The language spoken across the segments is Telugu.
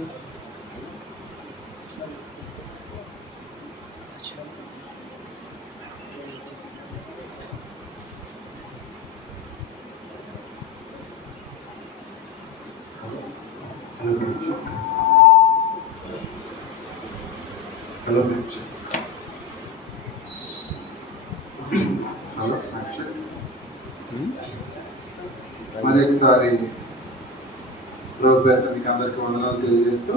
హలో హలో మరి ఒకసారి మీకు అందరికీ వందనాలు తెలియజేస్తూ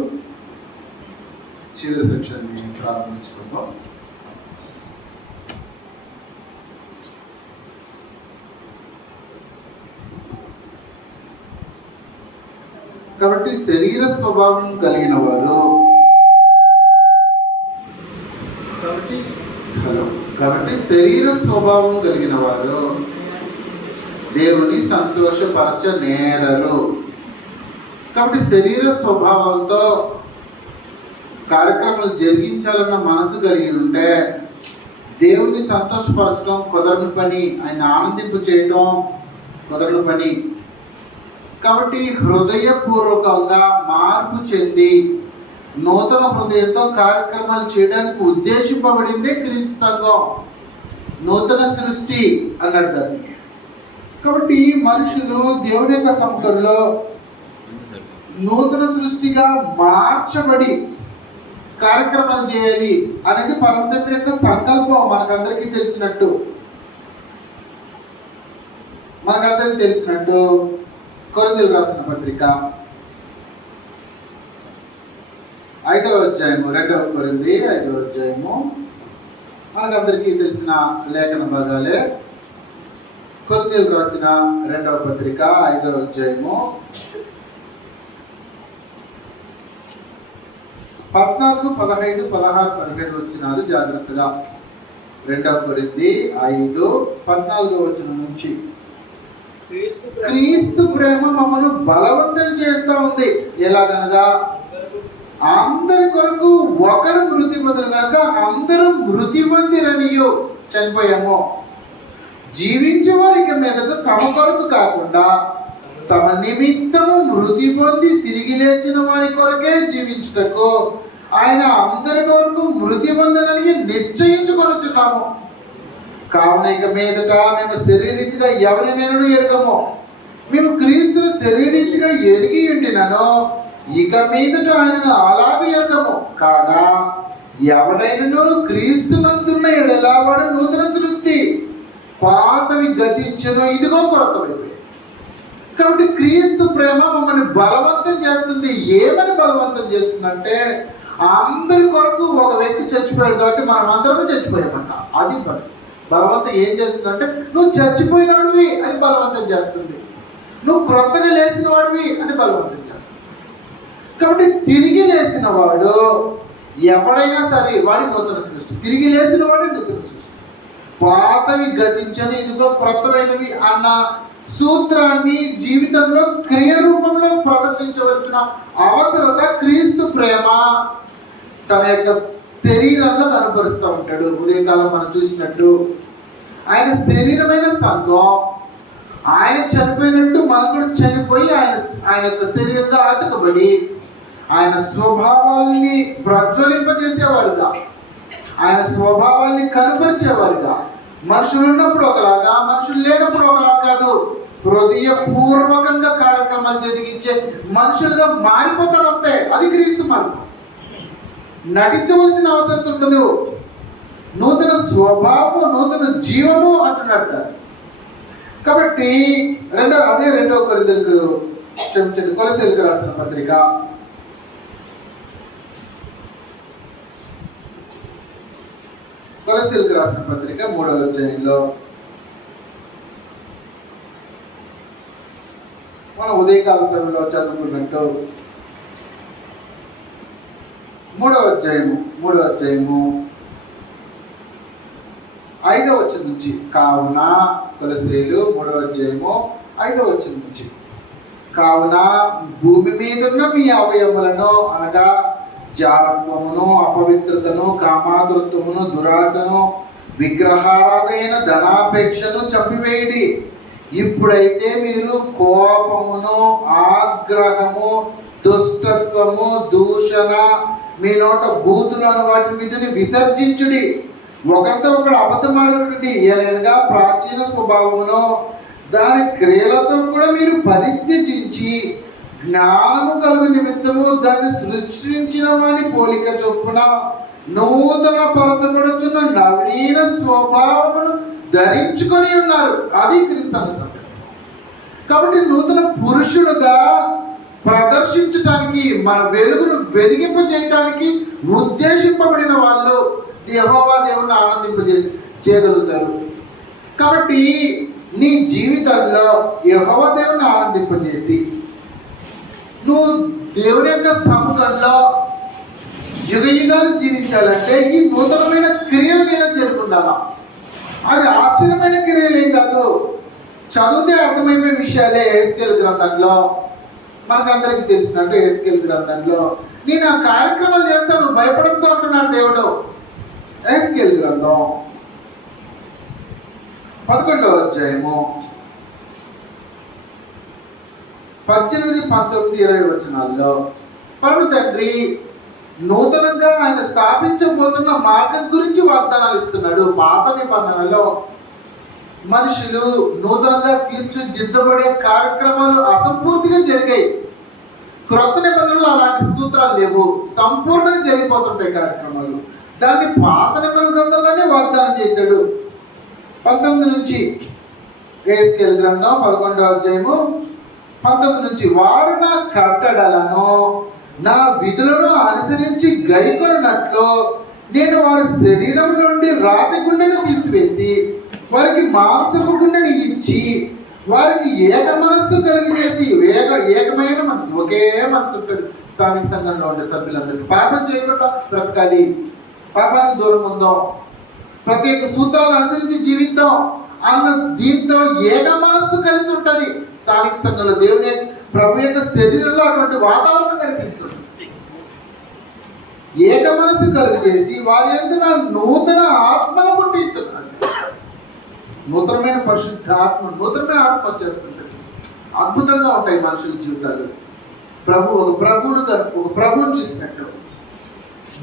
చివరి సెక్షన్ని ప్రారంభించుకుందాం. కాబట్టి శరీర స్వభావం కలిగిన వారు కాబట్టి శరీర స్వభావం కలిగిన వారు దేవుని సంతోషపరచనేరరు. కాబట్టి శరీర స్వభావంతో కార్యక్రమాలు జరిగించాలన్న మనసు కలిగి ఉంటే దేవుని సంతోషపరచడం కుదరని పని, ఆయన ఆనందింపు చేయటం కుదరని పని. కాబట్టి హృదయపూర్వకంగా మార్పు చెంది నూతన హృదయంతో కార్యక్రమాలు చేయడానికి ఉద్దేశింపబడిందే క్రీస్తు సంఘం, నూతన సృష్టి అన్నాడు దాన్ని. కాబట్టి మనుషులు దేవుని యొక్క సముఖంలో నూతన సృష్టిగా మార్చబడి కార్యక్రమాలు చేయాలి అనేది పరమ తండ్రి యొక్క సంకల్పం. మనకందరికీ తెలిసినట్టు కొరింథీయులకు రాసిన పత్రిక 5వ అధ్యాయము 2వ కొరింథీ 5వ అధ్యాయము మనకందరికీ తెలిసిన లేఖన భాగాలే. కొరింథీయులకు రాసిన 2వ పత్రిక 5వ అధ్యాయము 14, 15, 16, 17 వచనాలు జాగ్రత్తగా. 2వ కొరింథీ 5:14 వచనం నుంచి క్రీస్తు ప్రేమ మమ్మల్ని బలవంతం చేస్తూ ఉంది. ఎలాగనగా అందరి కొరకు ఒకడు మృతి పొందును కనుక అందరూ మృతి పొందిరనియు చనిపోయాము. జీవించే వారికి మీదట తమ కొరకు కాకుండా తమ నిమిత్తము మృతి పొంది తిరిగి లేచిన వారి కొరకే జీవించుటకు ఆయన అందరి కొరకు మృతి పొందడానికి నిశ్చయించుకొనుచున్నాము. కావున ఇక మీదట మేము శరీరీతిగా ఎవరినైనా ఎరగము. మేము క్రీస్తును శరీరీతిగా ఎరిగి ఉండినను ఇక మీదట ఆయనను అలాగే ఎరగము. కాగా ఎవడైనను క్రీస్తునందున్న ఎడల వాడు నూతన సృష్టి, పాతవి గతించను, ఇదిగో కొత్తమైపోయాయి. కాబట్టి క్రీస్తు ప్రేమ మమ్మల్ని బలవంతం చేస్తుంది. ఏమని బలవంతం చేస్తుందంటే అందరి కొరకు ఒక వ్యక్తి చచ్చిపోయాడు కాబట్టి మనం అందరూ చచ్చిపోయామంట. అది బలవంతం ఏం చేస్తుందంటే నువ్వు చచ్చిపోయినవాడివి అని బలవంతం చేస్తుంది, నువ్వు క్రొత్తగా లేచిన వాడివి అని బలవంతం చేస్తుంది. కాబట్టి తిరిగి లేచిన వాడు ఎవడైనా సరే వాడి నూతన సృష్టి, తిరిగి లేచిన వాడి నూతన సృష్టి. పాతవి గతించని ఇదిగో క్రొత్తమైనవి అన్న సూత్రాన్ని జీవితంలో క్రియ రూపంలో ప్రదర్శించవలసిన అవసరత క్రీస్తు ప్రేమ తన యొక్క శరీరంలో కనపరుస్తూ ఉంటాడు. ఉదయకాలం మనం చూసినట్టు ఆయన శరీరమైన సంఘం, ఆయన చనిపోయినట్టు మనం కూడా చనిపోయి ఆయన యొక్క శరీరంగా అతుకబడి ఆయన స్వభావాల్ని ప్రజ్వలింపజేసేవారుగా, ఆయన స్వభావాల్ని కనపరిచేవారుగా, మనుషులు ఉన్నప్పుడు ఒకలాగా మనుషులు లేనప్పుడు ఒకలాగా కాదు, హృదయపూర్వకంగా కార్యక్రమాలు జరిగించే మనుషులుగా మారిపోతారు అంతే. అది క్రీస్తు మార్పు. నటించవలసిన అవసరం ఉండదు. నూతన స్వభావము, నూతన జీవము అంటున్నాడు దాన్ని. కాబట్టి 2వ కొరింథీయులకు కొలస్సీయులకు రాసిన పత్రిక 3వ అధ్యాయంలో మనం ఉదయకాల సమయంలో చదువుకున్నట్టు 3వ అధ్యాయము 5వ వచనం నుంచి. కావున కొలస్సీయులు 3వ అధ్యాయము 5వ వచనం నుంచి, కావున భూమి మీద ఉన్న మీ అవయవములను అనగా జాలత్వమును, అపవిత్రతను, కామాతృత్వమును, దురాశను, విగ్రహారాధైన ధనాపేక్షను చంపివేయడి. ఇప్పుడైతే మీరు కోపమును, ఆగ్రహము, దుష్టత్వము, దూషణ, మీ నోట బూతులను వాటిని వీటిని విసర్జించుడి. ఒకరితో ఒకడు అబద్ధమాడుడి. ఏలైనగా ప్రాచీన స్వభావమును దాని క్రియలతో కూడా మీరు పరిత్యజించి జ్ఞానము కలుగు నిమిత్తము దాన్ని సృష్టించిన వాని పోలిక చొప్పున నూతన పరచబడుచున్న నవీన స్వభావమును ధరించుకొని ఉన్నారు. అది క్రీస్తు సంగతి. కాబట్టి నూతన పురుషుడుగా ప్రదర్శించటానికి, మన వెలుగును వెలిగింపజేయటానికి ఉద్దేశింపబడిన వాళ్ళు యెహోవా దేవుని చేయగలుగుతారు. కాబట్టి నీ జీవితంలో యెహోవా దేవుని ఆనందింపజేసి నువ్వు దేవుని యొక్క సముఖంలో యుగ యుగాలు జీవించాలంటే ఈ నూతనమైన క్రియలు నేను జరుగుతుండాలా. అది ఆశ్చర్యమైన క్రియలేం కాదు, చదివితే అర్థమైపోయే విషయాలే. యెహెజ్కేలు గ్రంథంలో మనకందరికీ తెలిసినట్టు యెహెజ్కేలు గ్రంథంలో నేను ఆ కార్యక్రమాలు చేస్తాను భయపడంతో అంటున్నాడు దేవుడు. యెహెజ్కేలు గ్రంథం 11వ అధ్యాయము 18, 19, 20 వచనాల్లో పరమ తండ్రి నూతనంగా ఆయన స్థాపించబోతున్న మార్గం గురించి వాగ్దానాలు ఇస్తున్నాడు. పాత నిబంధనలో మనుషులు నూతనంగా తీర్చిదిద్దబడే కార్యక్రమాలు అసంపూర్తిగా జరిగాయి. క్రొత్త నిబంధనలు అలాంటి సూత్రాలు లేవు, సంపూర్ణంగా జరిగిపోతుంటాయి కార్యక్రమాలు. దాన్ని పాత నిబంధన గ్రంథంలోనే వాగ్దానం చేశాడు. 19 నుంచి యెహెజ్కేలు గ్రంథం 11వ అధ్యాయము 19 నుంచి వారు నా కట్టడలను నా విధులను అనుసరించి గైకొన్నట్లు నేను వారి శరీరం నుండి రాతి గుండెను తీసివేసి వారికి మాంసపు గుండెని ఇచ్చి వారికి ఏక మనస్సు కలిగజేసి, ఏకమైన మనసు, ఒకే మనసు ఉంటుంది స్థానిక సంఘంలో ఉండే సభ్యులందరికీ. పాపం చేయకుండా బ్రతకాలి, పాపానికి దూరం ఉందాం, ప్రత్యేక సూత్రాలను అనుసరించి జీవిద్దాం అన్న దీంతో ఏక మనస్సు కలిసి ఉంటుంది స్థానిక సంఘంలో. దేవుని ప్రభు యొక్క శరీరంలో అటువంటి వాతావరణం కనిపిస్తుంది. ఏక మనస్సు కలిగజేసి వారి యందు నూతన ఆత్మను పుట్టిస్తున్నాడు. నూతనమైన పరిశుద్ధ ఆత్మ, నూతనమైన ఆత్మ వచ్చేస్తుంటుంది. అద్భుతంగా ఉంటాయి మనుషుల జీవితాలు. ఒక ప్రభువుని చూసినట్టు,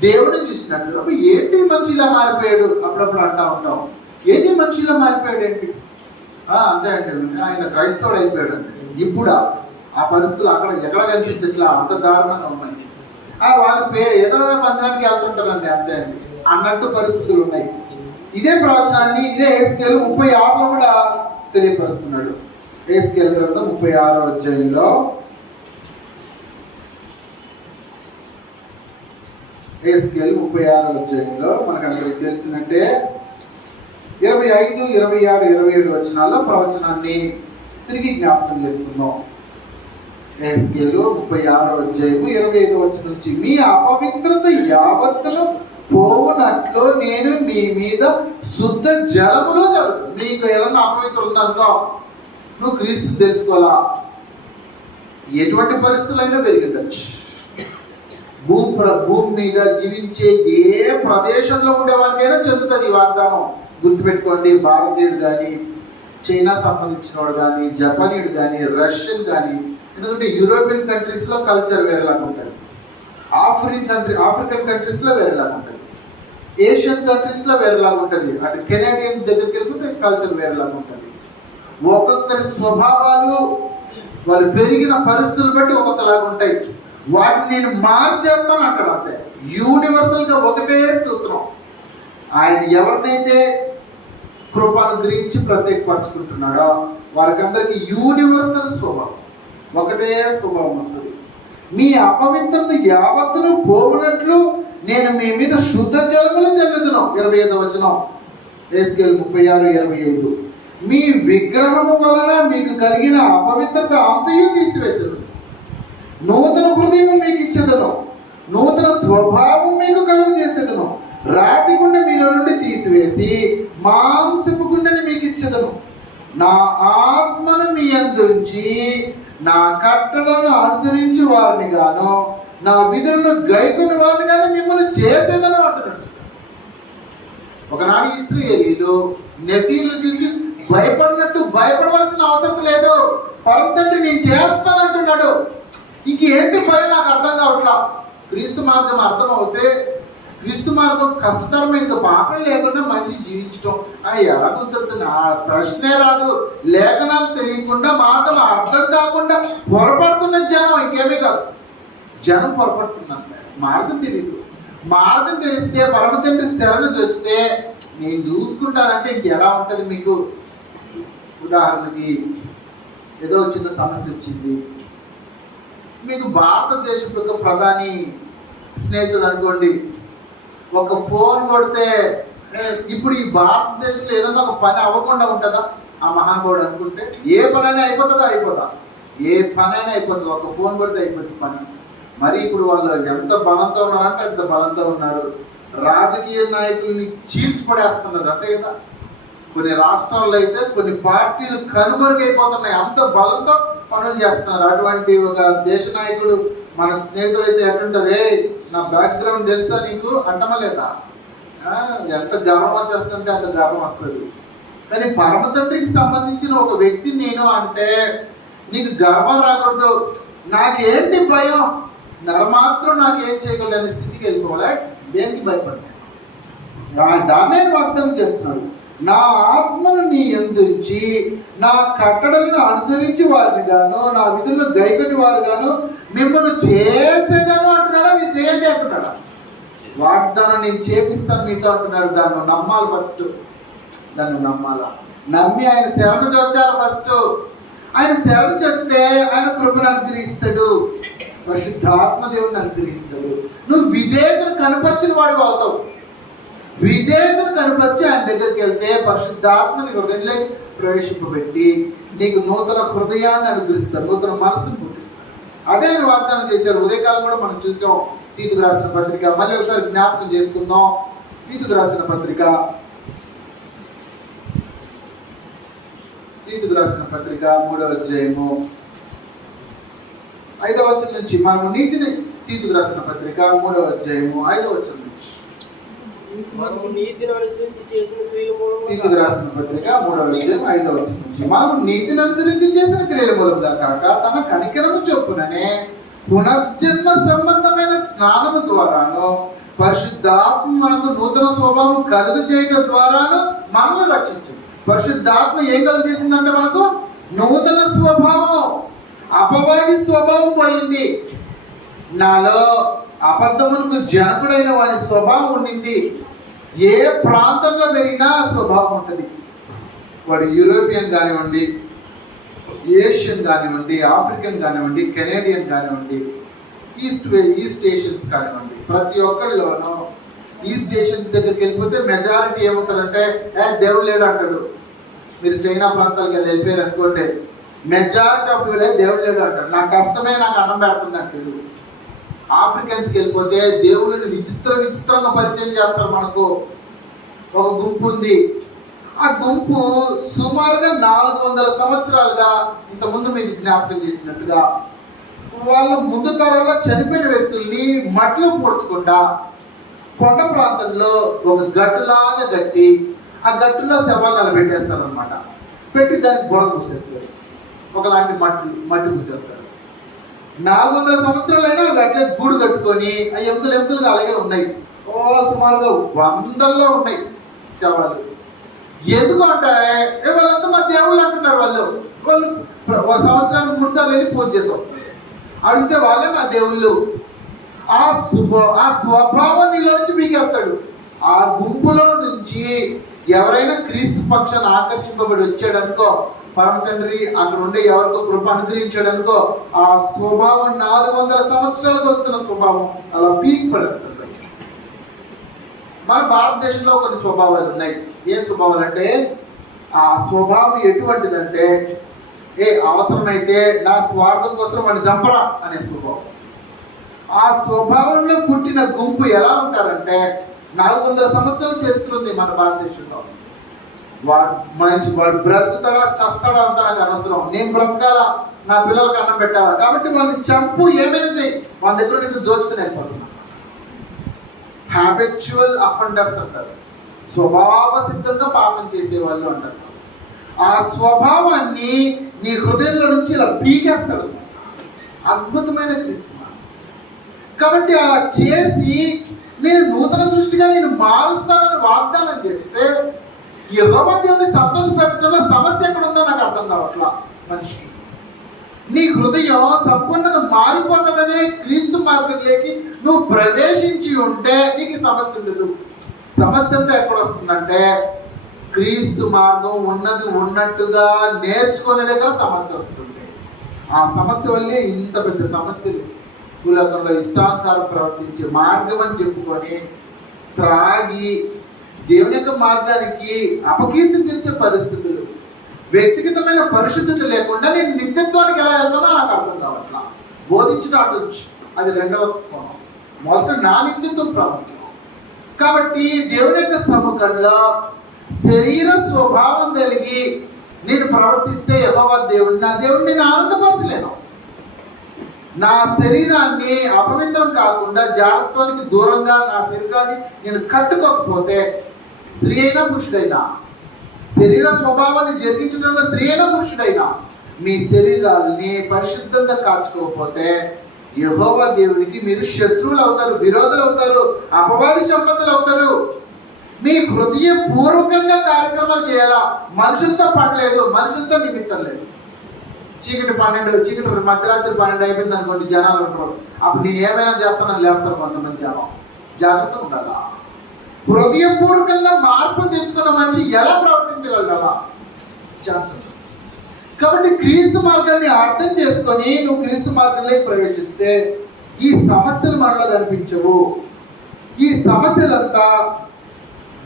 దేవుడిని చూసినట్టు. అప్పుడు ఏంటి మనిషి ఇలా మారిపోయాడు అప్పుడప్పుడు అంటూ ఉంటాం. ఏంటి మనిషి ఇలా మారిపోయాడు ఏంటి? అంతే అంటే ఆయన క్రైస్తవుడు అయిపోయాడు అంటే. ఇప్పుడు ఆ పరిస్థితులు అక్కడ ఎక్కడ కనిపించట్లా, అంత దారుణంగా ఉన్నాయి. వాళ్ళు ఏదో మందిరానికి వెళ్తుంటారండి అంతే అండి అన్నట్టు పరిస్థితులు ఉన్నాయి. ఇదే ప్రవచనాన్ని ఇదే యెహెజ్కేలు 36లో కూడా తెలియపరుస్తున్నాడు. యెహెజ్కేలు గ్రంథం 36వ అధ్యాయంలో యెహెజ్కేలు 36వ అధ్యాయంలో మనకందరికి తెలిసినట్టే 25, 26, 27 వచనాల్లో ప్రవచనాన్ని తిరిగి జ్ఞాపకం చేసుకుందాం. యెహెజ్కేలు 36వ అధ్యాయము 25వ వచనం నుంచి మీ అపవిత్రత యావత్తును పోవునట్లు నేను మీ మీద శుద్ధ జలములో చదువుతాను. నీకు ఏదన్నా అపవిత్రం ఉందనుకో, నువ్వు క్రీస్తుని తెలుసుకోవాలా. ఎటువంటి పరిస్థితులైనా పెరిగిండొచ్చు. భూమి మీద జీవించే ఏ ప్రదేశంలో ఉండే వారికైనా చెందుతుంది ఈ వాగ్దానం. గుర్తుపెట్టుకోండి, భారతీయుడు కానీ, చైనా సంబంధించిన వాడు కానీ, జపానీయుడు కానీ, రష్యన్ కానీ, ఎందుకంటే యూరోపియన్ కంట్రీస్లో కల్చర్ వేరేలాగా ఉంటుంది, ఆఫ్రికన్ కంట్రీస్లో వేరేలాగా ఉంటుంది, ఏషియన్ కంట్రీస్లో వేరేలాగా ఉంటుంది, అటు కెనేడియన్ దగ్గరికి వెళ్ళిపోతే కల్చర్ వేరేలాగా ఉంటుంది. ఒక్కొక్కరి స్వభావాలు వాళ్ళు పెరిగిన పరిస్థితులు బట్టి ఒక్కొక్కలాగా ఉంటాయి. వాటిని నేను మార్చేస్తాను అంటాడు అంతే. యూనివర్సల్గా ఒకటే సూత్రం. ఆయన ఎవరినైతే కృపానుగ్రహించి ప్రత్యేకపరచుకుంటున్నాడో వారికందరికీ యూనివర్సల్ స్వభావం, ఒకటే స్వభావం వస్తుంది. మీ అపవిత్రత యావత్తును పోవునట్లు నేను మీ మీద శుద్ధ జలములు చల్లుదును. 25వ వచనం యెహెజ్కేలు 36, 25. మీ విగ్రహము వలన మీకు కలిగిన అపవిత్రత అంతయు తీసివేతును. నూతన హృదయం మీకు ఇచ్చేదను, నూతన స్వభావం మీకు కలుగు చేసేదను. రాతి గుండె మీలో నుండి తీసివేసి మాంసపు గుండెని మీకు ఇచ్చేదను. నా ఆత్మను మీ అందుంచి నా కట్టడలను అనుసరించి వారిని గాను నా విధులను గైకొని వారిని గాను మిమ్మల్ని చేసేదను అంటున్నాడు. ఒకనాడు ఇశ్రాయేలీయులు నెఫీలు చూసి భయపడినట్టు భయపడవలసిన అవసరం లేదు. పరమ తండ్రి నేను చేస్తానంటున్నాడు. ఇంకేంటి భయం నాకు అర్థం కావట్లా. క్రీస్తు మార్గం అర్థం అవుతే, క్రీస్తు మార్గం కష్టతరమైంది, పాపం లేకుండా మంచి జీవించడం ఎలా కుదురుతుంది? ఆ ప్రశ్నే రాదు. లేఖనాలు తెలియకుండా, మార్గం అర్థం కాకుండా పొరపడుతున్న జనం, ఇంకేమీ కాదు, జనం పొరపడుతున్నారు. మార్గం తెలియదు. మార్గం తెలిస్తే, పరమ తండ్రి శరణు చొచ్చితే నేను చూసుకుంటానంటే ఇంకెలా ఉంటుంది మీకు? ఉదాహరణకి ఏదో చిన్న సమస్య వచ్చింది, మీకు భారతదేశం యొక్క ప్రధాని స్నేహితుడు అనుకోండి, ఒక ఫోన్ కొడితే ఇప్పుడు ఈ భారతదేశంలో ఏదన్నా ఒక పని అవ్వకుండా ఉంటుందా? ఆ మహానుభావుడు అనుకుంటే ఏ పనైనా అయిపోతుందా? ఏ పనైనా అయిపోతుంది. ఒక ఫోన్ కొడితే అయిపోతుంది పని. మరి ఇప్పుడు వాళ్ళు ఎంత బలంతో ఉన్నారంటే అంత బలంతో ఉన్నారు. రాజకీయ నాయకుల్ని చీల్చిపడేస్తున్నారు, అంతే కదా. కొన్ని రాష్ట్రాల్లో అయితే కొన్ని పార్టీలు కనుమరుగైపోతున్నాయి, అంత బలంతో పనులు చేస్తున్నారు. అటువంటి ఒక దేశ నాయకుడు మన స్నేహితుడు అయితే ఎట్టుంటుంది? నా బ్యాక్గ్రౌండ్ తెలుసా నీకు అంటమా లేదా? ఎంత గర్వం వచ్చేస్తుంటే అంత గర్వం వస్తుంది. కానీ పరమ తండ్రికి సంబంధించిన ఒక వ్యక్తి నేను అంటే నీకు గర్వం రాకూడదు. నాకేంటి భయం? నరమాత్రం నాకేం చేయగలడు అనే స్థితికి వెళ్ళిపోవాలి. దేనికి భయపడ్డాను? దాన్నే వాగ్దానం చేస్తున్నాడు. నా ఆత్మను నీ యందుంచి నా కట్టడలను అనుసరించి వారిని గాను, నా విధులను గైకొని వారు గాను మిమ్మల్ని చేసేదాను అంటున్నాడా? మీరు చేయండి అంటున్నాడా? వాగ్దానం నేను చేపిస్తాను మీతో అంటున్నాడు. దాన్ని నమ్మాలి. ఫస్ట్ దాన్ని నమ్మాలా, నమ్మి ఆయన శరణు చొచ్చాలి. ఫస్ట్ ఆయన శరణు చొచ్చితే ఆయన కృపను అనుగ్రహిస్తాడు, పరిశుద్ధాత్మ దేవుని అనుగ్రహిస్తాడు. నువ్వు విధేయతను కనపరిచిన వాడు అవుతావు. విధేయతను కనపరిచి ఆయన దగ్గరికి వెళ్తే పరిశుద్ధాత్మని హృదయంలో ప్రవేశింపబెట్టి నీకు నూతన హృదయాన్ని అనుగ్రహిస్తాడు, నూతన మనసును పుట్టిస్తాడు. అదే ఆయన వాగ్దానం చేశాడు. ఉదయకాలం కూడా మనం చూసాం. తీతుకు రాసిన పత్రిక మళ్ళీ ఒకసారి జ్ఞాపకం చేసుకుందాం. తీతుకు రాసిన పత్రిక 3వ అధ్యాయము 5వ వచనం నుంచి మనము నీతిని, తీతుకు రాసిన పత్రిక 3వ అధ్యాయము 5వ వచనం నుంచి, తీతుకు రాసిన పత్రిక 3వ అధ్యాయం 5వ వచనం నుంచి, మనము నీతిని అనుసరించి చేసిన క్రియల మూలంగా కాక తన కనికరము చొప్పుననే పునర్జన్మ సంబంధమైన స్నానము ద్వారాను పరిశుద్ధాత్మ మనకు నూతన స్వభావం కలుగజేయడం ద్వారాను మనల్ని రక్షించింది. పరిశుద్ధాత్మ ఏం కలుగజేసిందంటే మనకు నూతన స్వభావం. అపవాది స్వభావం పోయింది. నాలో అబద్ధమునకు జనకుడైన వాడి స్వభావం ఉండింది. ఏ ప్రాంతంలో పెరిగినా స్వభావం ఉంటుంది. వాడు యూరోపియన్ కానివ్వండి, ఏషియన్ కానివ్వండి, ఆఫ్రికన్ కానివ్వండి, కెనేడియన్ కానివ్వండి, ఈస్ట్ ఏషియన్స్ కానివ్వండి, ప్రతి ఒక్కళ్ళలోనూ ఈస్ట్ ఏషియన్స్ దగ్గరికి వెళ్ళిపోతే మెజారిటీ ఏముంటుందంటే దేవుడు లేడు అంటాడు. మీరు చైనా ప్రాంతాలకు వెళ్ళిపోయారు అనుకోండి, మెజారిటీ ఆఫ్ వీళ్ళే దేవుడు లేడు అంటాడు. నా కష్టమే నాకు అన్నం పెడుతుంది అంటాడు. ఆఫ్రికన్స్కి వెళ్ళిపోతే దేవుళ్ళని విచిత్రంగా పరిచయం చేస్తారు. మనకు ఒక గుంపు ఉంది. ఆ గుంపు సుమారుగా 400 సంవత్సరాలుగా ఇంతకుముందు మీకు జ్ఞాపకం చేసినట్టుగా వాళ్ళ ముందు తరంలో చనిపోయిన వ్యక్తుల్ని మట్టిలో పూడ్చకుండా కొండ ప్రాంతంలో ఒక గట్టులాగా కట్టి ఆ గట్టులో శవాలు నిలబెట్టేస్తారు అనమాట. పెట్టి దానికి బుర్ర పూసేస్తారు, ఒకలాంటి మట్టి పూసేస్తారు. 400 సంవత్సరాలైనా అట్లే గూడు కట్టుకొని ఆ ఎముకలుగా అలాగే ఉన్నాయి. సుమారుగా 100లో ఉన్నాయి శవాలు. ఎందుకు అంటే వాళ్ళంతా మా దేవుళ్ళు అంటున్నారు. వాళ్ళు సంవత్సరానికి 3 సార్లు వెళ్ళి పూజ చేసి వస్తారు. అడిగితే వాళ్ళే మా దేవుళ్ళు. ఆ స్వభావం నీలో నుంచి మీకేస్తాడు. ఆ గుంపులో నుంచి ఎవరైనా క్రీస్తు పక్షాన్ని ఆకర్షింపబడి వచ్చాడనుకో, పరమ తండ్రి అక్కడ ఉండే ఎవరికో కృప అనుగ్రహించాడనుకో, ఆ స్వభావం 400 సంవత్సరాలకు వస్తున్న స్వభావం అలా పీక్ పడేస్తాడు. మన భారతదేశంలో కొన్ని స్వభావాలు ఉన్నాయి. ఏ స్వభావాలు అంటే, ఆ స్వభావం ఎటువంటిదంటే అవసరమైతే నా స్వార్థం కోసం వాడిని చంపరా అనే స్వభావం. ఆ స్వభావంలో పుట్టిన గుంపు ఎలా ఉంటారంటే 400 సంవత్సరాల చరిత్ర ఉంది మన భారతదేశంలో. వాడు బ్రతుకుతాడా చస్తాడా అంతా నాకు అనవసరం, నేను బ్రతకాలా, నా పిల్లలకు అన్నం పెట్టాలా, కాబట్టి వాళ్ళని చంపు, ఏమైనా చెయ్యి, వాళ్ళ దగ్గర నేను దోచుకుని వెళ్ళిపోతున్నా. హ్యాబిచువల్ అఫెండర్స్ అంటారు, స్వభావ సిద్ధంగా పాపం చేసేవాళ్ళు అంటారు. ఆ స్వభావాన్ని నీ హృదయంలో నుంచి ఇలా పీకేస్తాడు. అద్భుతమైన క్రీస్తు మార్గం. కాబట్టి అలా చేసి నేను నూతన సృష్టిగా నేను మారుస్తానని వాగ్దానం చేస్తే యెహోవా దేవుని సంతోషపరచడంలో సమస్య ఎక్కడ ఉందో నాకు అర్థం కావట్లా. మనిషికి నీ హృదయం సంపూర్ణంగా మారిపోతుందనే క్రీస్తు మార్గంలోకి నువ్వు ప్రవేశించి ఉంటే నీకు సమస్య ఉండదు. సమస్య అంతా ఎక్కడ వస్తుందంటే క్రీస్తు మార్గం ఉన్నది ఉన్నట్టుగా నేర్చుకునే దగ్గర సమస్య వస్తుంది. ఆ సమస్య వల్లే ఇంత పెద్ద సమస్యలు. భూలోకంలో ఇష్టానుసారం ప్రవర్తించే మార్గం అని చెప్పుకొని త్రాగి దేవుని యొక్క మార్గానికి అపకీర్తి తెచ్చే పరిస్థితులు, వ్యక్తిగతమైన పరిశుద్ధత లేకుండా నేను నిత్యత్వానికి ఎలా వెళ్తానో నాకు అర్థం కావట్లా. బోధించడం అటొచ్చు, అది రెండవ కోణం. మొదట నా నిత్యత్వం ప్రాముఖ్యం. కాబట్టి దేవుని యొక్క సముఖంలో శరీర స్వభావం కలిగి నేను ప్రవర్తిస్తే యెహోవా దేవుడిని, నా దేవుడిని నేను ఆనందపరచలేను. నా శరీరాన్ని అపవిత్రం కాకుండా జాగ్రత్తకి దూరంగా నా శరీరాన్ని నేను కట్టుకోకపోతే, స్త్రీ అయినా పురుషుడైనా, శరీర స్వభావాన్ని జరిగించడంలో స్త్రీ అయినా పురుషుడైనా మీ శరీరాన్ని పరిశుద్ధంగా కాచుకోకపోతే యెహోవా దేవునికి మీరు శత్రువులు అవుతారు, విరోధులు అవుతారు, అపవాది సంబంధులు అవుతారు. మీ హృదయపూర్వకంగా కార్యక్రమాలు చేయాలా. మనుషులతో పని లేదు, మనుషులతో నిమిత్తం లేదు. చీకటి మధ్యరాత్రి 12 అయిపోయింది అనుకోండి, జనాలు ఉంటారు. అప్పుడు నేను ఏమైనా చేస్తానని లేస్తారు కొంతమంది జనం. జాగ్రత్తగా ఉండాలా. హృదయపూర్వకంగా మార్పు తెచ్చుకున్న మనిషి ఎలా ప్రవర్తించగలరా? ఛాన్స్. కాబట్టి క్రీస్తు మార్గాన్ని అర్థం చేసుకొని నువ్వు క్రీస్తు మార్గంలోకి ప్రవేశిస్తే ఈ సమస్యలు మనలో కనిపించవు. ఈ సమస్యలంతా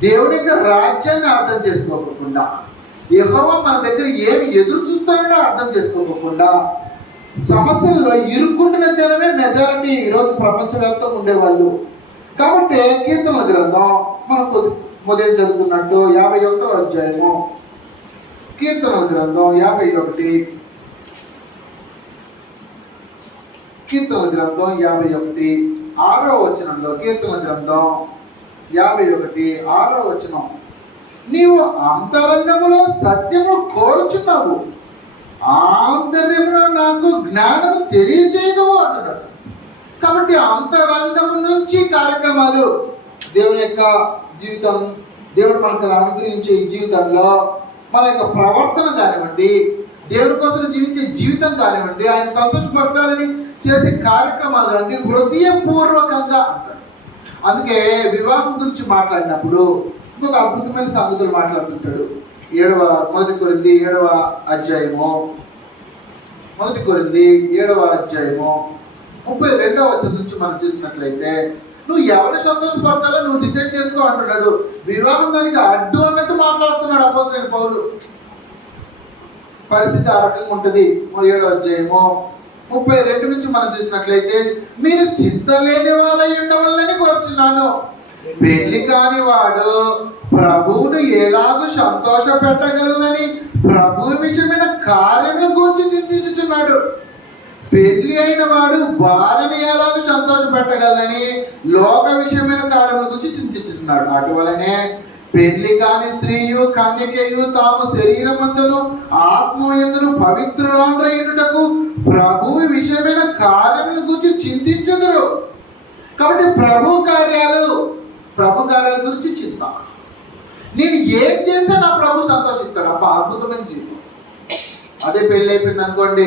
దేవుని యొక్క రాజ్యాన్ని అర్థం చేసుకోకుండా, యెహోవా మన దగ్గర ఏమి ఎదురు చూస్తాడో అర్థం చేసుకోకుండా సమస్యల్లో ఇరుక్కుంటున్న జనమే మెజారిటీ ఈరోజు ప్రపంచవ్యాప్తంగా ఉండేవాళ్ళు. కాబట్టి కీర్తనల గ్రంథం మనం ఉదయం చదువుకున్నట్టు 51వ అధ్యాయము, కీర్తనల గ్రంథం 51, కీర్తనల గ్రంథం 51 6వ వచనంలో, కీర్తనల గ్రంథం 51 6వ వచనం, నీవు అంతరంగములో సత్యము కోరుచున్నావు, ఆంతర్యములో నాకు జ్ఞానము తెలియజేయదు అంటున్నాడు. కాబట్టి అంతరంగము నుంచి కార్యక్రమాలు, దేవుని యొక్క జీవితం, దేవుడు మనకు అనుగ్రహించే ఈ జీవితంలో మన యొక్క ప్రవర్తన కానివ్వండి, దేవుని కోసం జీవించే జీవితం కానివ్వండి, ఆయన సంతోషపరచాలని చేసే కార్యక్రమాలు అంటే హృదయపూర్వకంగా అంటాడు. అందుకే వివాహం గురించి మాట్లాడినప్పుడు ఇంకొక అద్భుతమైన సంగతులు మాట్లాడుతుంటాడు. 1 కొరింథీ 7వ అధ్యాయము 32వ వచనం నుంచి మనం చూసినట్లయితే నువ్వు ఎవరిని సంతోషపరచాలో నువ్వు డిసైడ్ చేసుకో అంటున్నాడు. వివాహం దానికి అడ్డు అన్నట్టు మాట్లాడుతున్నాడు అపోస్తలుడైన పౌలు. పరిస్థితి ఆ రకంగా ఉంటుంది. 7వ అధ్యాయము 32 నుంచి మనం చూసినట్లయితే మీరు చింతలేని వారై ఉండవాలని కోరుచున్నాను, పెళ్లి కాని వాడు ప్రభువును ఎలాగూ సంతోష పెట్టగలనని ప్రభు విషయమైన కార్యముల గురించి చింతించుచున్నాడు. పెళ్లి అయిన వాడు భార్యను ఎలాగూ సంతోష పెట్టగలనని లోక విషయమైన కార్యముల గురించి చింతించుచున్నాడు. అటువలనే పెళ్లి కాని స్త్రీయు కన్యకయు తాము శరీరమందును ఆత్మయందును పవిత్రురాండ్రయుటకు ప్రభువు విషయమైన కార్యముల గురించి చింతించుదురు. కాబట్టి ప్రభు కార్యాల గురించి చింత. నేను ఏం చేస్తే నా ప్రభు సంతోషిస్తాడు. అబ్బా, అద్భుతమైన జీవితం. అదే పెళ్ళి అయిపోయింది అనుకోండి,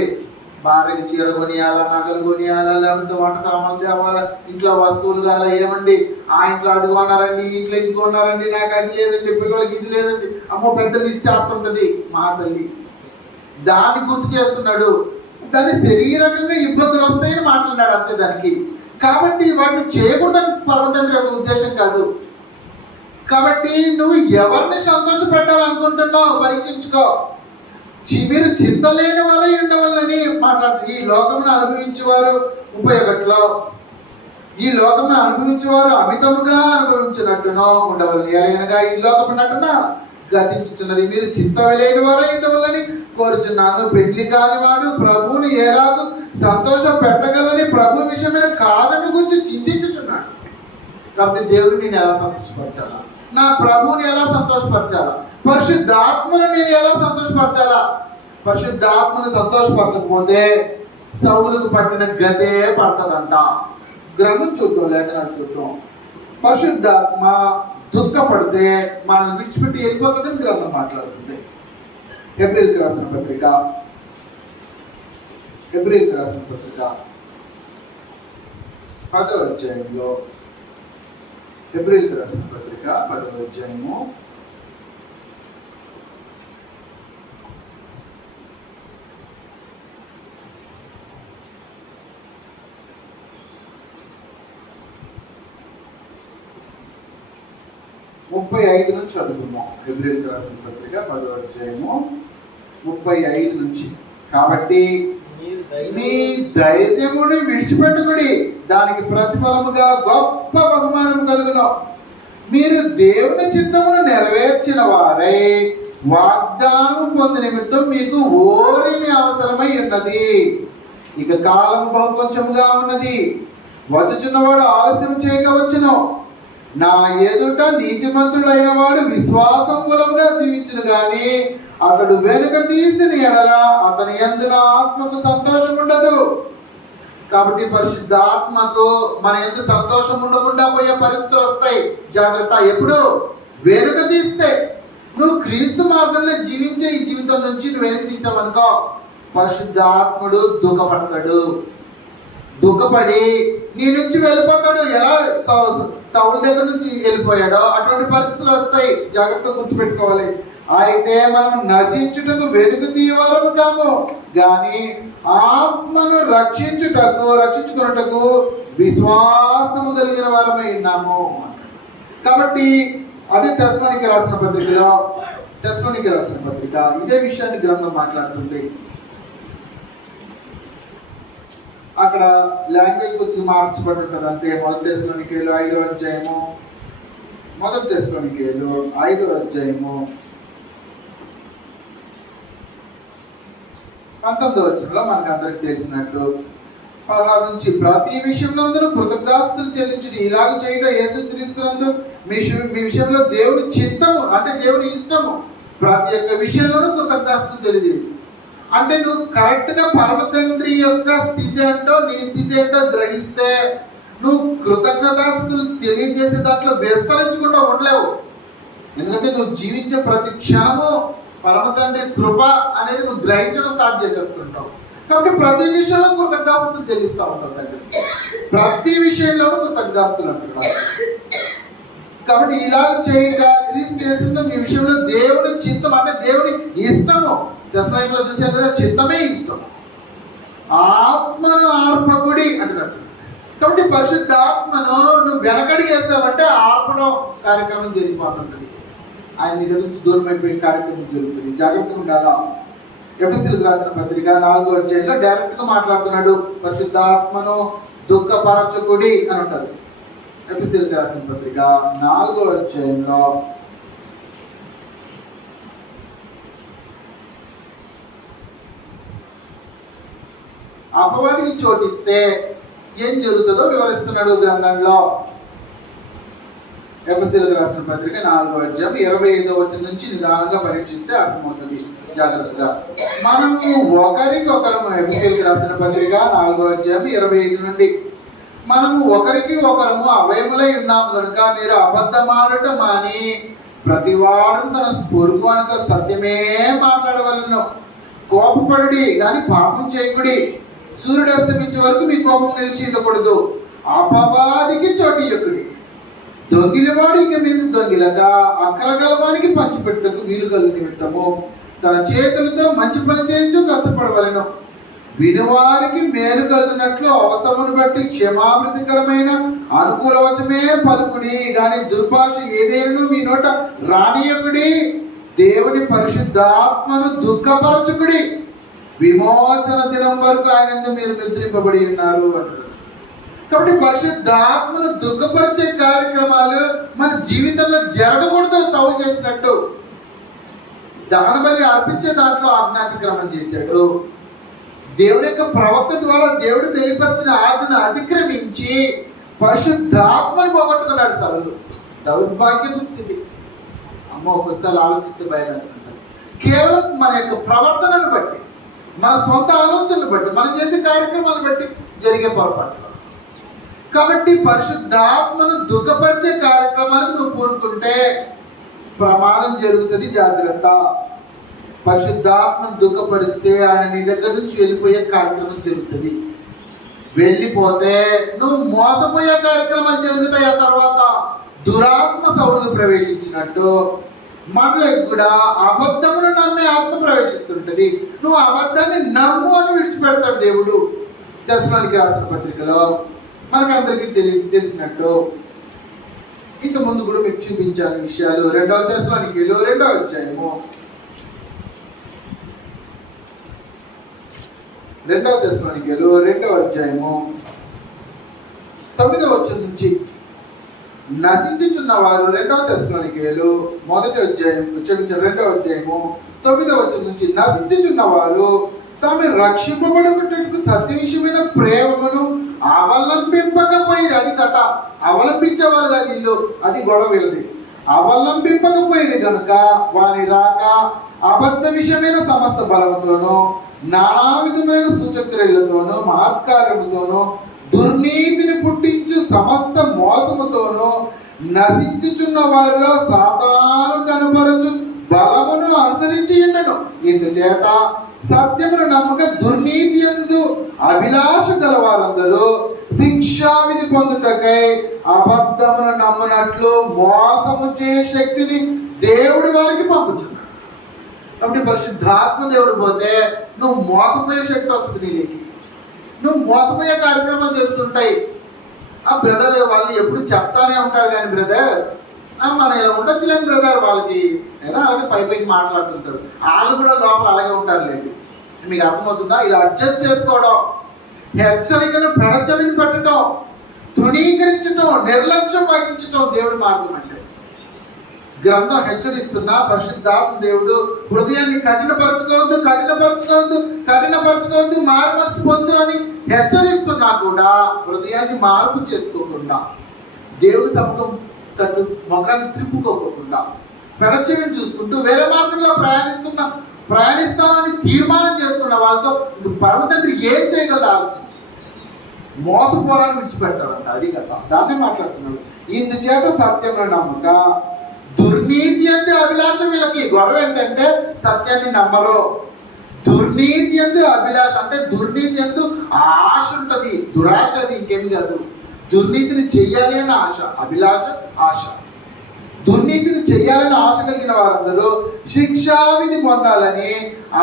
భార్యకి చీర కొనియాలా, నగలు కొనియాలా, లేకపోతే వంట సామాన్లు తేవాలా, ఇంట్లో వస్తువులు కావాలా, ఏమండి ఆ ఇంట్లో అది కొన్నారండి, ఇంట్లో ఇది కొన్నారండి, నాకు అది లేదండి, పిల్లలకి ఇది లేదండి, అమ్మో పెద్ద లిస్ట్ వేస్తుంటుంది మా తల్లి. దాన్ని గుర్తు చేస్తున్నాడు. దాని శరీరకంగా ఇబ్బందులు వస్తాయని మాట్లాడినాడు అంతే దానికి. కాబట్టి వాటిని చేయకూడదని పర్వతండ్రి యొక్క ఉద్దేశం కాదు. కాబట్టి నువ్వు ఎవరిని సంతోష పెట్టాలనుకుంటున్నావు పరీక్షించుకో. మీరు చింతలేని వారై ఉండవాలని మాట్లాడుతుంది. ఈ లోకమును అనుభవించేవారు 31లో, ఈ లోకమును అనుభవించేవారు అమితముగా అనుభవించినట్టునో ఉండవలని, ఎలాగనగా ఈ లోకమునట్టున గతించుచున్నది. మీరు చింతలేని వారై ఉండవాలని కోరుచున్నాను, పెళ్లి కానివాడు ప్రభువుని ఎలాగూ సంతోషం పెట్టగలని ప్రభు విషయమైన కార్యము గురించి చింతించుచున్నాడు. కాబట్టి దేవుడిని నేను ఎలా సంతోషపరచాలా, నా ప్రభువుని ఎలా సంతోషపరచాలా, పరిశుద్ధాత్మను నేను ఎలా సంతోషపరచాలా. పరిశుద్ధాత్మను సంతోషపరచకపోతే సౌలుకు పట్టిన గతే పడుతుందంట. గ్రంథం చూద్దాం, లేఖనాలు చూద్దాం. పరిశుద్ధాత్మ దుఃఖపడితే మనల్ని విడిచిపెట్టి వెళ్ళిపోతుందని గ్రంథం మాట్లాడుతుంది. హెబ్రీయులకు రాసిన పత్రిక 10వ అధ్యాయంలో, హెబ్రీయులకు రాసిన పత్రిక 10వ అధ్యాయము 35 నుంచి చదువుకున్నాం. హెబ్రీయులకు రాసిన పత్రిక 10వ అధ్యాయము 35 నుంచి. కాబట్టి మీ ధైర్యముని విడిచిపెట్టుకుడి, దానికి ప్రతిఫలముగా గొప్ప బహుమానం కలుగును. మీరు దేవుని చిత్తమును నెరవేర్చిన వారై వాగ్దానం పొంది నిమిత్తం మీకు ఓరిమి అవసరమై ఉన్నది. ఇక కాలం బహు కొంచెముగా ఉన్నది, వచ్చుచున్నవాడు ఆలస్యం చేయకవచ్చును. నా ఎదుట నీతిమంతుడైన వాడు విశ్వాసం మూలంగా జీవించును గాని అతడు వెనుక తీసిన ఎడల అతని యందు నా ఆత్మకు సంతోషం ఉండదు. కాబట్టి పరిశుద్ధాత్మకు మన యందు సంతోషం ఉండకుండా పోయే పరిస్థితులు వస్తాయి. జాగ్రత్త. ఎప్పుడు వెనుక తీస్తే, నువ్వు క్రీస్తు మార్గంలో జీవించే ఈ జీవితం నుంచి నువ్వు వెనుక తీసావనుకో, పరిశుద్ధాత్ముడు దుఃఖపడతాడు. దుఃఖపడి నీ నుంచి వెళ్ళిపోతాడు. ఎలా సౌలు దగ్గర నుంచి వెళ్ళిపోయాడో అటువంటి పరిస్థితులు వస్తాయి. జాగ్రత్తగా గుర్తుపెట్టుకోవాలి. అయితే మనం నశించుటకు వెనుక తీయవరము కాము కానీ ఆత్మను రక్షించుకున్నటకు విశ్వాసము కలిగిన వారమై ఉన్నాము. కాబట్టి అదే తెస్సలోనికీయులకు రాసిన పత్రిక ఇదే విషయాన్ని గ్రంథం మాట్లాడుతుంది. అక్కడ లాంగ్వేజ్ కొద్దిగా మార్చబడి ఉంటుంది అంతే. 1 తెస్సలోనికీయులు 5వ అధ్యాయము 19వ వచనంలో మనకు అందరికి తెలిసినట్టు 16 నుంచి, ప్రతి విషయంలో కృతజ్ఞతాస్తుతులు చెల్లించుడి, ఇలాగ చేయడం యేసుక్రీస్తునందు మీ విషయంలో దేవుని చిత్తము, అంటే దేవుని ఇష్టము, ప్రతి ఒక్క విషయంలోనూ కృతజ్ఞతాస్తుతులు తెలియజేది. అంటే నువ్వు కరెక్ట్గా పరమ తండ్రి యొక్క స్థితి ఏంటో నీ స్థితి ఏంటో గ్రహిస్తే నువ్వు కృతజ్ఞతాస్తుతులు తెలియజేసే దాంట్లో విస్తరించకుండా ఉండలేవు. ఎందుకంటే నువ్వు జీవించే ప్రతి క్షణము పరమ తండ్రి కృప అనేది నువ్వు గ్రహించడం స్టార్ట్ చేసేస్తుంటావు. కాబట్టి ప్రతి విషయంలో కృతజ్ఞతాస్తుతులు చెల్లిస్తూ ఉంటావు తండ్రి. ప్రతి విషయంలోనూ కృతజ్ఞతాస్తుతులు అంటున్నావు. కాబట్టి ఇలాగ చేయగా క్రీస్తు చేస్తుందో మీ విషయంలో దేవుని చిత్తం, అంటే దేవుని ఇష్టము. దశలో చూసాం కదా, చిత్తమే ఇష్టం. ఆత్మను ఆర్పకుడి అంటున్నాడు. కాబట్టి పరిశుద్ధాత్మను నువ్వు వెనకడిగేసావంటే ఆర్పడం కార్యక్రమం జరిగిపోతుంటుంది. ఆయన నీ దగ్గర నుంచి దూరం అయిపోయే కార్యక్రమం జరుగుతుంది. జాగ్రత్తగా ఉండాలా. ఎఫెసీయులకు రాసిన పత్రిక 4వ అధ్యాయంలో డైరెక్ట్గా మాట్లాడుతున్నాడు. పరిశుద్ధాత్మను దుఃఖపరచకుడి అని ఉంటారు. ఎఫెసీయులకు రాసిన పత్రిక 4వ అధ్యాయంలో అపవాదికి చోటిస్తే ఏం జరుగుతుందో వివరిస్తున్నాడు గ్రంథంలో. ఎఫెసీయులకు రాసిన పత్రిక 4వ అధ్యాయం 25వ వచనం నుంచి నిదానంగా పరీక్షిస్తే అర్థమవుతుంది. జాగ్రత్తగా మనము ఒకరికొకరము, ఎఫెసీయులకు రాసిన పత్రిక 4వ అధ్యాయం 25 నుండి, మనము ఒకరికి ఒకరము అవయములై ఉన్నాము కనుక మీరు అబద్ధమాడటం మాని ప్రతివాడు తన పొరుగువానితో సత్యమే మాట్లాడవలను. కోపపడుడి కానీ పాపం చేయకుడి. సూర్యుడు అస్తమించే వరకు మీ కోపం నిలిచి ఉండకూడదు. అపవాదికి చోటు ఇయ్యకుడి. దొంగిలవాడు ఇక మీద దొంగిలగా అక్కరగలవానికి పంచిపెట్టుటకు వీలు కలుగు నిమిత్తము తన చేతులతో మంచి పని చేయించు కష్టపడవలను. వినువారికి మేలు కలుగునట్లు అవసరమును బట్టి క్షమాభివృద్ధికరమైన అనుకూలవచమే పలుకుడి, కానీ దుర్భాష ఏదేను మీ నోట రానియకుడి. దేవుని పరిశుద్ధాత్మను దుఃఖపరచుకుడి. విమోచన దినం వరకు ఆయన మీరు నిద్రింపబడి ఉన్నారు అంటారు. కాబట్టి పరిశుద్ధాత్మను దుఃఖపరిచే కార్యక్రమాలు మన జీవితంలో జరగకూడదు. సౌలు చేసినట్టు దహన బలి అర్పించే దాంట్లో ఆజ్ఞాతిక్రమం చేశాడు. దేవుని యొక్క ప్రవక్త ద్వారా దేవుడు తెలియపరిచిన ఆజ్ఞను అతిక్రమించి పరిశుద్ధాత్మను పోగొట్టుకున్నాడు సౌలు. దౌర్భాగ్యపు స్థితి. అమ్మో, కొన్నిసార్లు ఆలోచిస్తే భయం వేస్తుంటుంది. కేవలం మన యొక్క ప్రవర్తనను బట్టి, మన సొంత ఆలోచనలు బట్టి, మనం చేసే కార్యక్రమాలను బట్టి జరిగే పొరపాట్లు. కాబట్టి పరిశుద్ధాత్మను దుఃఖపరిచే కార్యక్రమాలకు నువ్వు పూనుకుంటే ప్రమాదం జరుగుతుంది, జాగ్రత్త. పరిశుద్ధాత్మను దుఃఖపరిస్తే ఆయన నీ దగ్గర నుంచి వెళ్ళిపోయే కార్యక్రమం జరుగుతుంది. వెళ్ళిపోతే నువ్వు మోసపోయే కార్యక్రమాలు జరుగుతాయి. ఆ తర్వాత దురాత్మ సౌలుకు ప్రవేశించినట్టు మనలోకి కూడా అబద్ధమును నమ్మే ఆత్మ ప్రవేశిస్తుంటది. నువ్వు అబద్ధాన్ని నమ్ము అని విడిచిపెడతాడు దేవుడు. దర్శనానికి రాసిన పత్రికలో మనకు అందరికీ తెలిసినట్టు ఇంత ముందు కూడా మీకు చూపించాను విషయాలు. 2వ దర్శనానికి 2వ అధ్యాయము 2వ అధ్యాయము 9వ వచనం నుంచి నశించుచున్న వారు 2వ దర్శనానికి 1వ అధ్యాయము 9వ వచనం నుంచి నశించుచున్న వారు తాము రక్షింపబడుటకు సత్య విషయమైన ప్రేమను అవలంబింపకపోయి, అది కథ. అవలంబించే వాళ్ళు కాదు వీళ్ళు, అది గొడవ వీళ్ళది. అవలంబింపకపోయి కనుక వాని రాక అబద్ధ విషయమైన సమస్త బలముతోనూ నానా విధమైన సూచక్రియలతోనూ మహత్కార్యముతోనూ దుర్నీతిని పుట్టించు సమస్త మోసముతోనూ నశించుచున్న వారిలో సాతాను కనపరచు బలమును అనుసరించి ఉండను. ఇందుచేత సత్యమును నమ్మక దుర్నీతి యందు అభిలాష గల వారందరూ శిక్షావిధి పొందుటకై అబద్ధమును నమ్మనట్లు మోసము చే శక్తిని దేవుడి వారికి పంపుచున్నాడు. కాబట్టి పరిశుద్ధాత్మ దేవుడు పోతే నువ్వు మోసపోయే శక్తి వస్తుంది నీలోకి. నువ్వు మోసపోయే కార్యక్రమాలు జరుగుతుంటాయి. ఆ బ్రదర్ వాళ్ళు ఎప్పుడు చెప్తానే ఉంటారు కానీ బ్రదర్ మనం ఇలా ఉండొచ్చులేని బ్రదర్, వాళ్ళకి ఏదో అలాగే పైకి మాట్లాడుతుంటారు. వాళ్ళు కూడా లోపల అలాగే ఉంటారులేండి. మీకు అర్థమవుతుందా? ఇలా అడ్జస్ట్ చేసుకోవడం, హెచ్చరికను పెడచవిని పెట్టడం, తృణీకరించడం, నిర్లక్ష్యం వహించడం దేవుడి మార్గం అంటే. గ్రంథం హెచ్చరిస్తున్నా పరిశుద్ధాత్మ దేవుడు హృదయాన్ని కఠినపరచుకోవద్దు, మారుమనసు పొందు అని హెచ్చరిస్తున్నా కూడా హృదయాన్ని మార్పు చేసుకోకుండా, దేవుడి సముఖం తట్టు మొఖాన్ని త్రిప్పుకోకుండా, పెడచెవిని చూసుకుంటూ వేరే మార్గంలో ప్రయాణిస్తానని తీర్మానం చేసుకున్న వాళ్ళతో పరమతండ్రి ఏం చేయగలడు ఆలోచించి మోసపోరాన్ని విడిచిపెడతాడంట. అది కదా, దాన్నే మాట్లాడుతున్నాడు. ఇందుచేత సత్యంలో నమ్మక దుర్నీతి అందు అభిలాష. వీళ్ళకి గొడవ ఏంటంటే సత్యాన్ని నమ్మరు. దుర్నీతి అందు అభిలాష అంటే దుర్నీతి అందు ఆశ ఉంటుంది, దురాశ. అది ఇంకేమి కాదు. దుర్నీతిని చెయ్యాలి అన్న ఆశ, అభిలాష, ఆశ. దుర్నీతిని చెయ్యాలని ఆశ కలిగిన వారందరూ శిక్షావిధి పొందాలని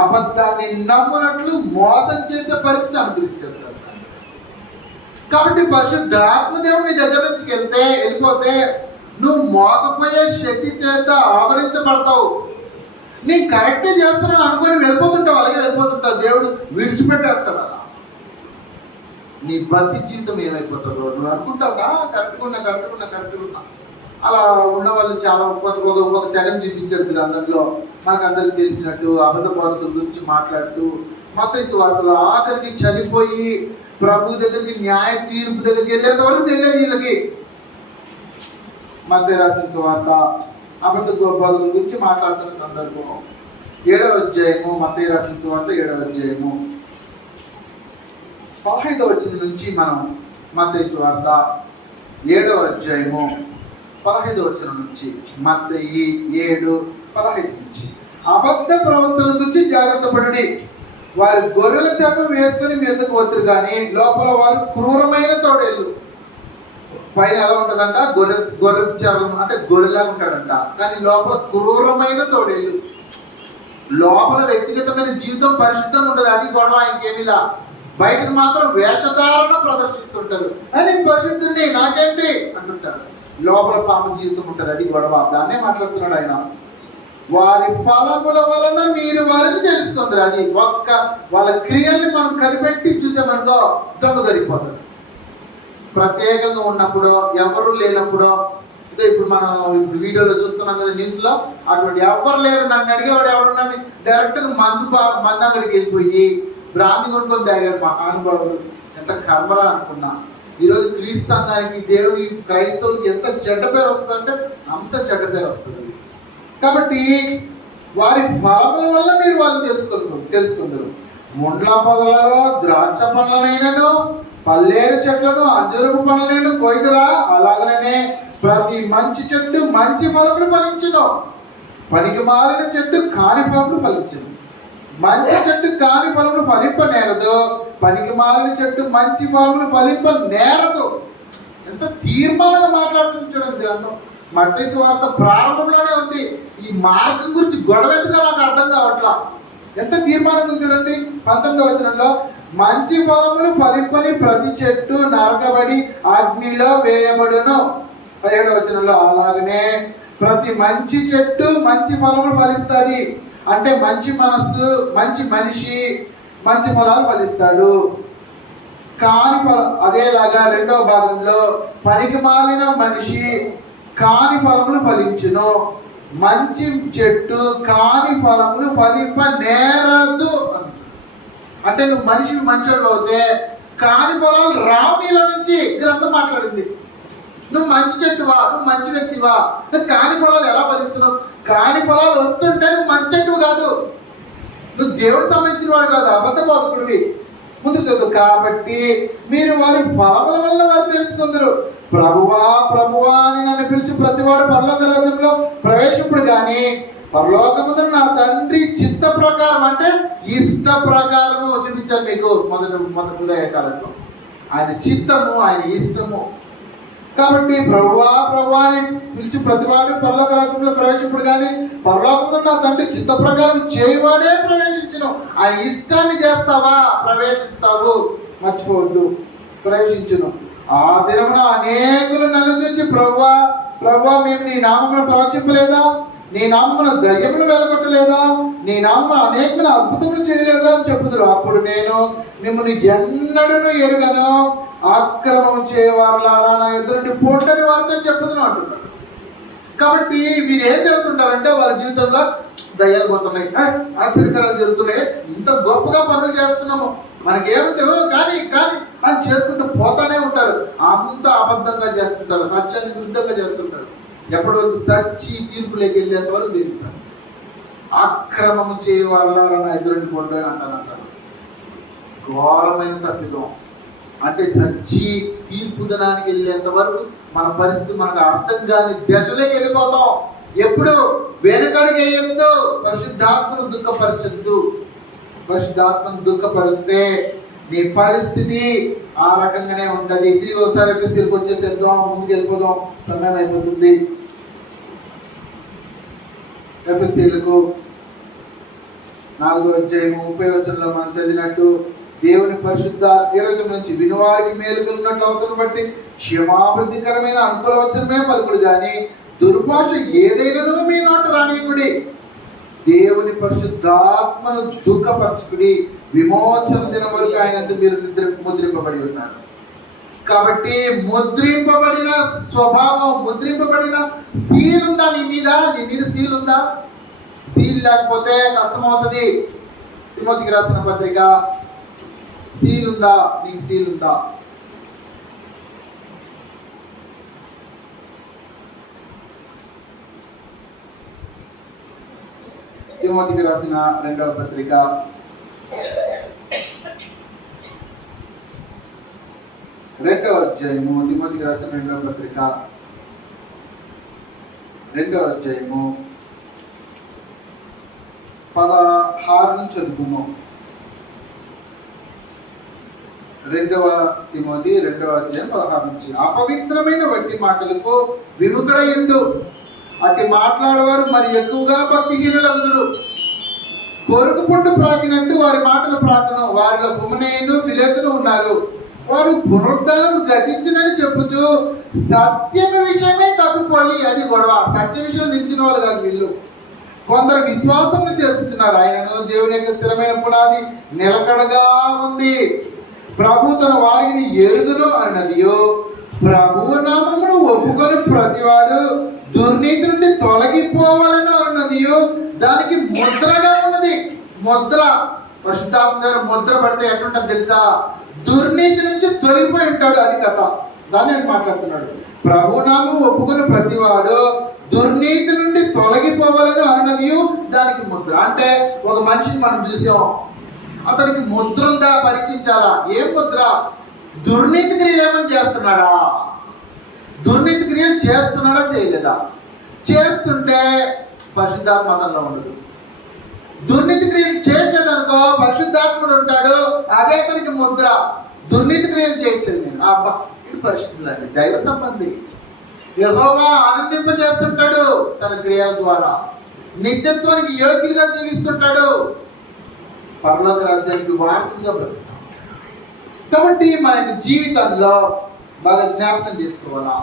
అబద్ధాన్ని నమ్మునట్లు మోసం చేసే పరిస్థితి అనుగ్రహించేస్తారు. కాబట్టి పరిశుద్ధాత్మ దేవుని దగ్గర నుంచి వెళ్ళిపోతే నువ్వు మోసపోయే శక్తి చేత ఆవరించబడతావు. నీ కరెక్టే చేస్తున్నాను అనుకొని వెళ్ళిపోతుంటావు, అలాగే వెళ్ళిపోతుంటావు. దేవుడు విడిచిపెట్టేస్తాడు. అలా నీ భక్తి జీవితం ఏమైపోతుందో నువ్వు అనుకుంటావుగా, కరెక్ట్గా అలా ఉన్న వాళ్ళు చాలా ఒక తెగను చూపించారు గ్రంథంలో. మనకు అందరికి తెలిసినట్టు అబద్ధ బోధకుల గురించి మాట్లాడుతూ మత్తయి సువార్తలో ఆఖరికి చనిపోయి ప్రభు దగ్గరికి న్యాయ తీర్పు దగ్గరికి వెళ్ళేంత వరకు తెలియదు వీళ్ళకి. మత్తయి రాసిన సువార్త అబద్ధ బోధకుల గురించి మాట్లాడుతున్న సందర్భం 7వ అధ్యాయము, మత్తయి రాసిన సువార్త 7వ అధ్యాయము 15వ వచనం నుంచి మనం మత్తయి సువార్త 7వ అధ్యాయము 15వ వచనం నుంచి మత్తయి 7:15 నుంచి అబద్ధ ప్రవక్తల గురించి జాగ్రత్త పడుడి. వారి గొర్రెల చర్మం వేసుకొని మీ ఎందుకు వద్దురు కానీ లోపల వారు క్రూరమైన తోడేళ్ళు. పైన ఎలా ఉంటుందంట, గొర్రె చర్మం అంటే గొర్రెలాగా ఉంటాడంట, కానీ లోపల క్రూరమైన తోడేళ్ళు. లోపల వ్యక్తిగతమైన జీవితం పరిశుద్ధంగా ఉండదు, అది గొడవ, ఇంకేమిలా. బయటకు మాత్రం వేషధారణ ప్రదర్శిస్తుంటారు. నేను పరిశుద్ధుడిని నాకేంటి అంటుంటారు. లోపల పాప జీవితం ఉంటుంది, అది గొడవ. దాన్నే మాట్లాడుతున్నాడు ఆయన. వారి ఫలముల వలన మీరు వారిని తెలుసుకుందరు. అది ఒక్క వాళ్ళ క్రియల్ని మనం కనిపెట్టి చూసామనుకో దొంగ దొరికిపోతాడు. ప్రత్యేకంగా ఉన్నప్పుడు, ఎవరు లేనప్పుడు, ఇప్పుడు మనం వీడియోలో చూస్తున్నాం కదా న్యూస్లో, అటువంటి ఎవరు లేరు. నన్ను అడిగేవాడు ఎవరున్నాను డైరెక్ట్గా మందంగడికి వెళ్ళిపోయి భ్రాంతి కొనుక్కొని తాగాడు మా అనుభవం. ఎంత కర్మరా అనుకున్నా. ఈరోజు క్రీస్తు సంఘానికి, దేవుని, క్రైస్తవులకి ఎంత చెడ్డ పేరు వస్తుందంటే అంత చెడ్డ పేరు వస్తుంది. కాబట్టి వారి ఫలముల వల్ల మీరు వాళ్ళని తెలుసుకుందరు. ముండ్ల పొదలలో ద్రాక్ష పండ్లనైనను పల్లేరు చెట్లను అంజూరపు పండ్లనైనా కొయ్దురా, అలాగనే ప్రతి మంచి చెట్టు మంచి ఫలములు ఫలించును, పనికి మాలిన చెట్టు కాని ఫలములు ఫలించును. మంచి చెట్టు కాని ఫలములు ఫలింప నేరదు, పనికి మాలిన చెట్టు మంచి ఫలములు ఫలింప నేరదు. ఎంత తీర్మానంగా మాట్లాడుతుంది చూడండి గ్రంథం. మత్తయి సువార్త ప్రారంభంలోనే ఉంది. ఈ మార్గం గురించి గొడవ ఎందుకు నాకు అర్థం కావట్లా. ఎంత తీర్మానంగా చూడండి 19వ వచనంలో, మంచి ఫలములు ఫలింపని ప్రతి చెట్టు నరకబడి అగ్నిలో వేయబడును. 17వ వచనంలో, అలాగనే ప్రతి మంచి చెట్టు మంచి ఫలములు ఫలిస్తుంది. అంటే మంచి మనస్సు, మంచి మనిషి మంచి ఫలాలు ఫలిస్తాడు. కాని ఫలం అదేలాగా 2వ భాగంలో, పనికి మాలిన మనిషి కాని ఫలములు ఫలించును, మంచి చెట్టు కాని ఫలములు ఫలింప నేరదు అంటాడు. అంటే నువ్వు మనిషివి మంచోడు అవుతే కాని ఫలాలు రావు నీలో నుంచి గ్రంథం మాట్లాడింది. నువ్వు మంచి చెట్టువా, నువ్వు మంచి వ్యక్తివా, కాని ఫలాలు ఎలా ఫలిస్తున్నావు? కాని ఫలాలు వస్తుంటే నువ్వు మంచి చెట్టువు కాదు, నువ్వు దేవుడికి సంబంధించిన వాడు కాదు, అబద్ధ బోధకుడివి. ముందు చదువు. కాబట్టి మీరు వారి ఫలముల వల్ల వారు తెలుసుకుందరు. ప్రభువా ప్రభువా అని నన్ను పిలిచి ప్రతివాడు పరలోక రాజ్యంలో ప్రవేశింపుడు కానీ పరలోకముందు నా తండ్రి చిత్త ప్రకారం, అంటే ఇష్ట ప్రకారము చూపించాను మీకు మొదటి ఉదయకాలంలో. ఆయన చిత్తము, ఆయన ఇష్టము. కాబట్టి ప్రభువా ప్రభువా అని పిలిచి ప్రతివాడు పరలోక రాజ్యంలో ప్రవేశింపుడు కానీ పరలోకముందు నా తండ్రి చిత్త ప్రకారం చేయవాడే ప్రవేశించును. ఆయన ఇష్టాన్ని చేస్తావా ప్రవేశిస్తావు, మర్చిపోవద్దు, ప్రవేశించును. ఆ దినమున అనేకులు నన్ను చూసి ప్రభువా ప్రభువా మేము నీ నామమును ప్రవచింపలేదా, నీ నామమున దయ్యములు వెలగొట్టలేదా, నీ నామమున అనేకమైన అద్భుతములు చేయలేదా అని చెప్పుదురు. అప్పుడు నేను మిమ్మల్ని ఎన్నడూ ఎరుగను, ఆక్రమం చేయవారులారా నా ఎదురు నుండి పొండని వారితో చెప్పుదును అంటున్నాడు. కాబట్టి మీరు ఏం చేస్తుంటారంటే వాళ్ళ జీవితంలో దయ్యాలు పోతున్నాయి, ఆశ్చర్యకరాలు జరుగుతున్నాయి, ఇంత గొప్పగా పనులు చేస్తున్నాము, మనకేమిటో కానీ కానీ అని చేసుకుంటూ పోతానే ఉంటారు. అంత అబద్ధంగా చేస్తుంటారు, సత్యానికి విరుద్ధంగా చేస్తుంటారు. ఎప్పుడు సచ్చి తీర్పులోకి వెళ్ళేంత వరకు తెలుస్తారు. ఆక్రమం చేయవారులారా నా ఎదురు నుండి పొండని అంటారు. ఘోరమైన తప్పిదం. అంటే సచ్చి తీర్పు దినానికి వెళ్ళేంత వరకు మన పరిస్థితి మనకు అర్థం కాని దశలోకి వెళ్ళిపోతాం. ఎప్పుడు వెనకడుగేయొద్దు, పరిశుద్ధాత్మను దుఃఖపరచద్దు. పరిశుద్ధాత్మను దుఃఖపరిస్తే నీ పరిస్థితి ఆ రకంగానే ఉంటుంది. తిరిగి ఒకసారి ఎఫెసీలకు వచ్చేసేద్దాం, ముందుకు వెళ్ళిపోదాం, సమయం అయిపోతుంది. ఎఫెసీలకు 4వ అధ్యాయం 30వ వచనంలో మనం చదివినట్టు, దేవుని పరిశుద్ధ 29 నుంచి వినువారికి మేలు కలిగినట్లు అవసరం బట్టి క్షమాభివృద్ధికరమైన అనుకూల వచనమే పలుకుడు కానీ దుర్భాష ఏదైనాను మీ నోట రానీకుడి. దేవుని పరిశుద్ధాత్మను దుఃఖపరచుకుడి, విమోచన దినం వరకు ఆయనంత మీరు ముద్రింపబడి ఉన్నారు. కాబట్టి ముద్రింపబడిన స్వభావం, ముద్రింపబడిన సీల్ ఉందా నీ మీద? నీ మీద సీల్ ఉందా? సీల్ లేకపోతే కష్టమవుతుంది. తిమోతికి రాసిన పత్రిక, సీల్ ఉందా? నీకు సీల్ ఉందా? తిమోతికి రాసిన 2వ పత్రిక 2వ అధ్యాయము, తిమోతికి రాసిన 2వ పత్రిక 2వ అధ్యాయము 16 నుంచి చదువుకున్నాం. 2వ తిమోతి 2వ అధ్యాయం 16 నుంచి. అపవిత్రమైన వట్టి మాటలకు విముఖుడయుండు, అట్టి మాట్లాడేవారు మరి ఎక్కువగా భక్తిహీనులగుదురు. కొరుకు పుండు ప్రాకినట్టు వారి మాటలు ప్రాకును. వారిలో హుమనేయును ఫిలేతును ఉన్నారు. వారు పునరుద్ధానం గతించినని చెప్పుచు సత్యం విషయమే తప్పిపోయి, అది గొడవ, సత్య విషయం నిలిచిన వాళ్ళు కాదు వీళ్ళు. కొందరు విశ్వాసం చేర్చుతున్నారు. ఆయనను దేవుని యొక్క స్థిరమైన పునాది నిలకడగా ఉంది. ప్రభు తన వారిని ఎరుగును అన్నదియో, ప్రభు నామమును ఒప్పుకొని ప్రతివాడు దుర్నీతి నుండి తొలగిపోవాలని అన్నదియో దానికి ముద్రగా ఉన్నది. ముద్ర, పరిశుద్ధాత్మ గారు ముద్ర పడితే ఎట్లుంటుంది తెలుసా? దుర్నీతి నుంచి తొలగిపోయి ఉంటాడు. అది కథ. దాన్ని నేను మాట్లాడుతున్నాడు. ప్రభునామం ఒప్పుకొని ప్రతివాడు దుర్నీతి నుండి తొలగిపోవాలని అన్నది దానికి ముద్ర. అంటే ఒక మనిషిని మనం చూసాం, అతనికి ముద్ర ఉందా పరీక్షించాలా. ఏం ముద్ర? దుర్నీతి క్రియలు ఏమైనా చేస్తున్నాడా, దుర్నీతి క్రియలు చేస్తున్నాడా చేయలేదా. చేస్తుంటే పరిశుద్ధాత్మ అతనిలో ఉండదు. దుర్నీతి క్రియలు చేయట్లేదు అనుకో, పరిశుద్ధాత్ముడు ఉంటాడు, అదే అతనికి ముద్ర. దుర్నీతి క్రియలు చేయట్లేదు నేను, అబ్బా ఇది పరిశుద్ధులండి, దైవ సంబంధి. యెహోవా ఆనందింపజేస్తుంటాడు తన క్రియల ద్వారా, నిత్యత్వానికి యోగ్యులుగా జీవిస్తుంటాడు, పరలోక రాజ్యానికి వారసుగా బ్రతుకుతాం. కాబట్టి మన యొక్క జీవితంలో బాగా జ్ఞాపకం చేసుకోవాలా,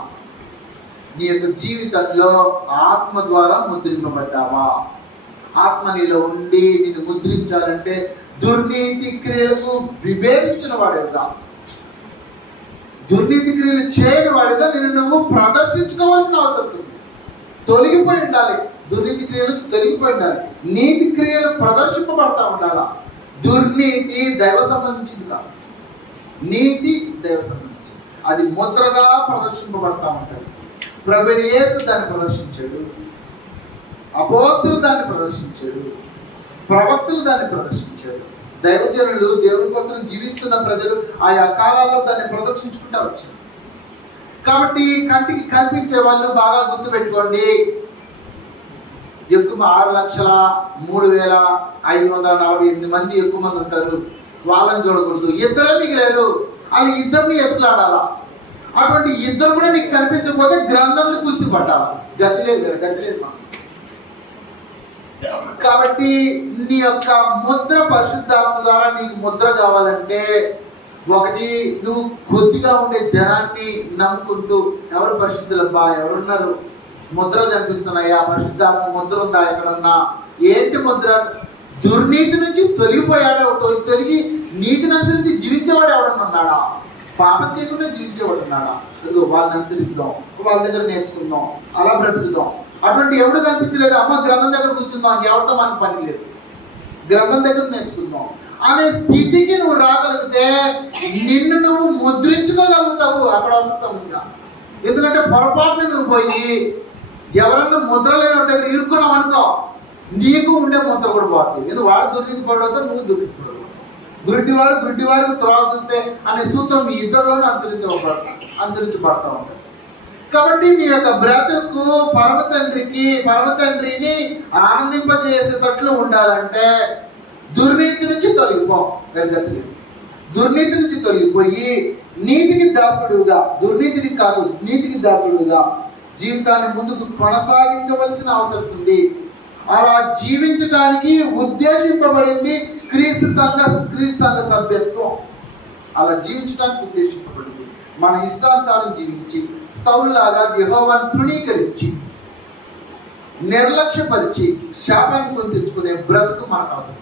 నీ యొక్క జీవితంలో ఆత్మ ద్వారా ముద్రింపబడ్డావా? ఆత్మ నీలో ఉండి నిన్ను ముద్రించాలంటే దుర్నీతి క్రియలకు విభేదించిన వాడుగా, దుర్నీతి క్రియలు చేయని వాడుగా నిన్ను నువ్వు ప్రదర్శించుకోవాల్సిన అవసరం ఉంది. తొలగిపోయి ఉండాలి, దుర్నీతి క్రియలు తొలగిపోయి ఉండాలి, నీతి క్రియలు ప్రదర్శింపబడతా ఉండాలా. దుర్నీతి దైవ సంబంధించింది కాదు, నీతి దైవ సంబంధించింది. అది ముద్రగా ప్రదర్శింపబడతా ఉంటుంది. ప్రభువైన యేసు దాన్ని ప్రదర్శించాడు, అపోస్తులు దాన్ని ప్రదర్శించారు, ప్రవక్తలు దాన్ని ప్రదర్శించారు, దైవజనులు దేవుని కోసం జీవిస్తున్న ప్రజలు ఆయా కాలాల్లో దాన్ని ప్రదర్శించుకుంటూ వచ్చారు. కాబట్టి కంటికి కనిపించే వాళ్ళు బాగా గుర్తుపెట్టుకోండి, ఎక్కువ 6,03,548 మంది ఎక్కువ మంది ఉంటారు, వాళ్ళని చూడకూడదు. ఇద్దరే మిగిలేరు, వాళ్ళు ఇద్దరిని ఎదుగులాడాలా. అటువంటి ఇద్దరు కూడా నీకు కనిపించకపోతే గ్రంథంలో కుస్తీ పట్టాలి, గతి లేదు కదా, గతి లేదు. కాబట్టి నీ యొక్క ముద్ర పరిశుద్ధాత్మ ద్వారా నీకు ముద్ర కావాలంటే, ఒకటి నువ్వు కొద్దిగా ఉండే జనాన్ని నమ్ముకుంటూ ఎవరు పరిశుద్ధులబ్బా, ఎవరున్నారు, ముద్రలు కనిపిస్తున్నాయా, పరిశుద్ధాత్మ ముద్ర ఉందా ఎక్కడన్నా, ఏంటి ముద్ర? దుర్నీతి నుంచి తొలగిపోయాడు, తొలగి నీతిని అనుసరించి జీవించేవాడు ఎవడన్నా ఉన్నాడా? పాపం చేయకుండా జీవించేవాడు ఉన్నాడా? వాళ్ళని అనుసరిద్దాం, వాళ్ళ దగ్గర నేర్చుకుందాం, అలా బ్రతుకుదాం. అటువంటి ఎవడు కనిపించలేదు. అమ్మ గ్రంథం దగ్గర కూర్చుందాం, ఎవరితో మనకు పని లేదు, గ్రంథం దగ్గర నేర్చుకుందాం అనే స్థితికి నువ్వు రాగలిగితే నిన్ను నువ్వు ముద్రించుకోగలుగుతావు. అక్కడ వస్తున్న సమస్య. ఎందుకంటే పొరపాటున నువ్వు పోయి ఎవరన్నా ముద్ర లేని వాడి దగ్గర ఇరుక్కున్నావు అనుకో, నీకు ఉండే ముద్ర కూడా పోతుంది. ఎందుకు వాడు దుర్నీతి పడవుతావు, నువ్వు దుర్నీతి పడవు. గుడ్డివారికి త్రోవ చూస్తే అనే సూత్రం మీ ఇద్దరిలోనే అనుసరించబడతా ఉంటుంది. కాబట్టి నీ యొక్క బ్రతుకు పరమ తండ్రిని ఆనందింపజేసేటట్లు ఉండాలంటే దుర్నీతి నుంచి తొలగిపో, గతి లేదు. దుర్నీతి నుంచి తొలగిపోయి నీతికి దాసుడుగా, దుర్నీతికి కాదు నీతికి దాసుడుగా జీవితాన్ని ముందుకు కొనసాగించవలసిన అవసరం ఉంది. అలా జీవించడానికి ఉద్దేశింపబడింది క్రీస్తు సంఘ సభ్యత్వం. అలా జీవించడానికి ఉద్దేశింపబడింది. మన ఇష్టానుసారం జీవించి సౌలులాగా యెహోవాను తృణీకరించి నిర్లక్ష్యపరిచి శాపాన్ని కొని తెచ్చుకునే బ్రతుకు మనకు అవసరం.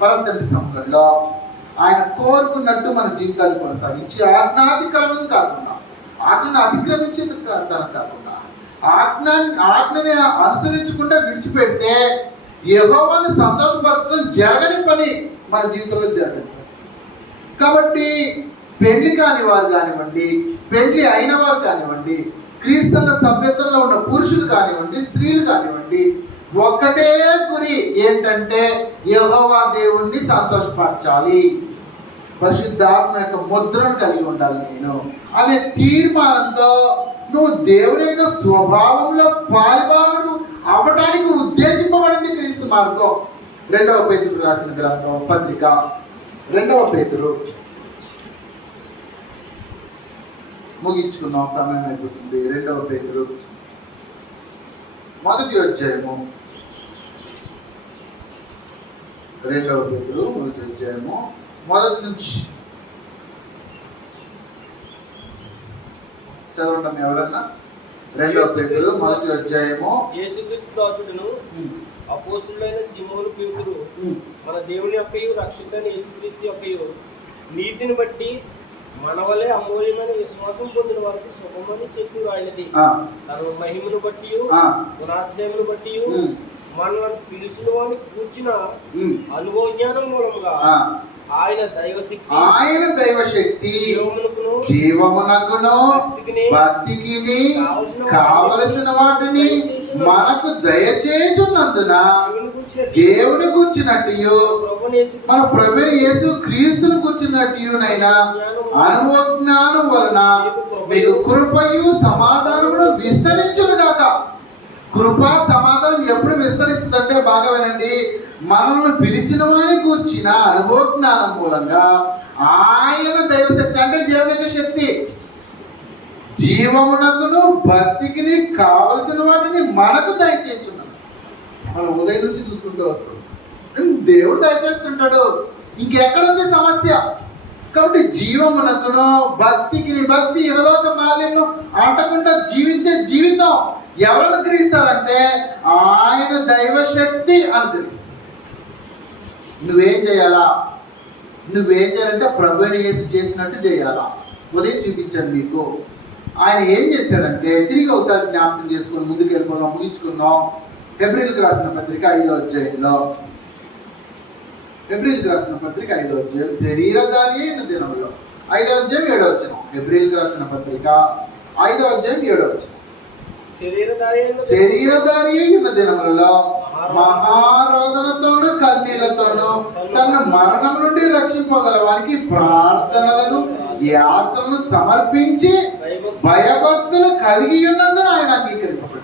పరమ తండ్రి సముఖంలో ఆయన కోరుకున్నట్టు మన జీవితాన్ని కొనసాగించి ఆజ్ఞాతిక్రమం కాకుండా, ఆజ్ఞను అతిక్రమించే తనం కాకుండా, ఆజ్ఞని అనుసరించకుండా విడిచిపెడితే యెహోవాను సంతోషపరచడం జరగని పని మన జీవితంలో జరగని పని. కాబట్టి పెళ్లి కాని వారు కానివ్వండి, పెళ్లి అయిన వారు కానివ్వండి, క్రీస్తు సంఘ సభ్యత్వంలో ఉన్న పురుషులు కానివ్వండి, స్త్రీలు కానివ్వండి, ఒక్కటే గురి ఏంటంటే యెహోవా దేవుణ్ణి సంతోషపరచాలి, పరిశుద్ధాత్మ యొక్క ముద్రను కలిగి ఉండాలి నేను అనే తీర్మానంతో నువ్వు దేవుని యొక్క స్వభావంలో పాలువాడు అవడానికి ఉద్దేశింపబడింది క్రీస్తు మార్గం. 2వ పేతురు రాసిన గ్రంథం పత్రిక 2వ పేతురు, ముగించుకున్నాం, సమయం అయిపోతుంది. 2వ పేతురు 1వ అధ్యాయము, 2వ పేతురు 1వ అధ్యాయము 1 నుంచి చదవండి ఎవరన్నా. 2వ పేతురు 1వ అధ్యాయము. యేసుక్రీస్తు దాసుడును అపోస్తలుడైన సీమోను పేతురు మన దేవుని యొక్కయు రక్షకుడైన యేసుక్రీస్తు యొక్కయు నీతిని బట్టి మన వలె అమూల్యమైన విశ్వాసం పొందిన వారికి శుభమని చెప్పి రాయినది. తన మహిమను బట్టి గుణాతిశయమును బట్టి మనల్ని పిలిచిన వాడిని కూర్చిన అనుభవ జ్ఞానం మూలముగా ఆయన దైవశక్తి జీవమునకును భక్తికి కావలసిన వాటిని మనకు దయచేయుచున్నందున దేవుని కూర్చున్నట్టు ప్రభువుని యేసు మన ప్రభు యేసు క్రీస్తుని కూర్చున్నట్టునైనా అనుభవ జ్ఞానం వలన మీకు కృపయు సమాధానమును విస్తరించునుగాక. కృప సమాధానం ఎప్పుడు విస్తరిస్తుందంటే బాగా వినండి, మనల్ని పిలిచిన వారిని కూర్చిన అనుభవ జ్ఞానం మూలంగా ఆయన దైవశక్తి అంటే దేవుని యొక్క శక్తి జీవమునకును భక్తికి కావలసిన వాటిని మనకు దయచేస్తున్నాడు. మనం ఉదయం నుంచి చూసుకుంటూ వస్తాం, దేవుడు దయచేస్తుంటాడు. ఇంకెక్కడుంది సమస్య? కాబట్టి జీవమునకును భక్తికి భక్తి ఇహలోక మాలిన్యం అంటకుండా జీవించే జీవితం ఎవరు అనుగ్రహిస్తారంటే ఆయన దైవశక్తి అనుగ్రహిస్తారు. నువ్వేం చేయాలా? నువ్వేం చేయాలంటే ప్రభువుని యేసు చేసినట్టు చేయాలా. ఉదయం చూపించాను మీకు. ఆయన ఏం చేశాడంటే తిరిగి ఒకసారి జ్ఞాపకం చేసుకుని ముందుకు వెళ్ళిపోదాం, ముగించుకుందాం. హెబ్రీయులకు రాసిన పత్రిక 5వ అధ్యాయంలో, హెబ్రీయులకు రాసిన పత్రిక 5వ అధ్యాయం శరీరధారి అయిన దినంలో 5వ అధ్యాయం 7వ వచనం. హెబ్రీయులకు రాసిన పత్రిక 5వ అధ్యాయం 7వ వచనం. శరీరధారి అయిన దినములలో మహారోదనతోను కన్నీళ్లతోను తన మరణం నుండి రక్షింపగలవానికి ప్రార్థనలను యాచనలు సమర్పించి భయభక్తులు కలిగి ఉన్నందున ఆయన అంగీకరింపబడ్డాడు.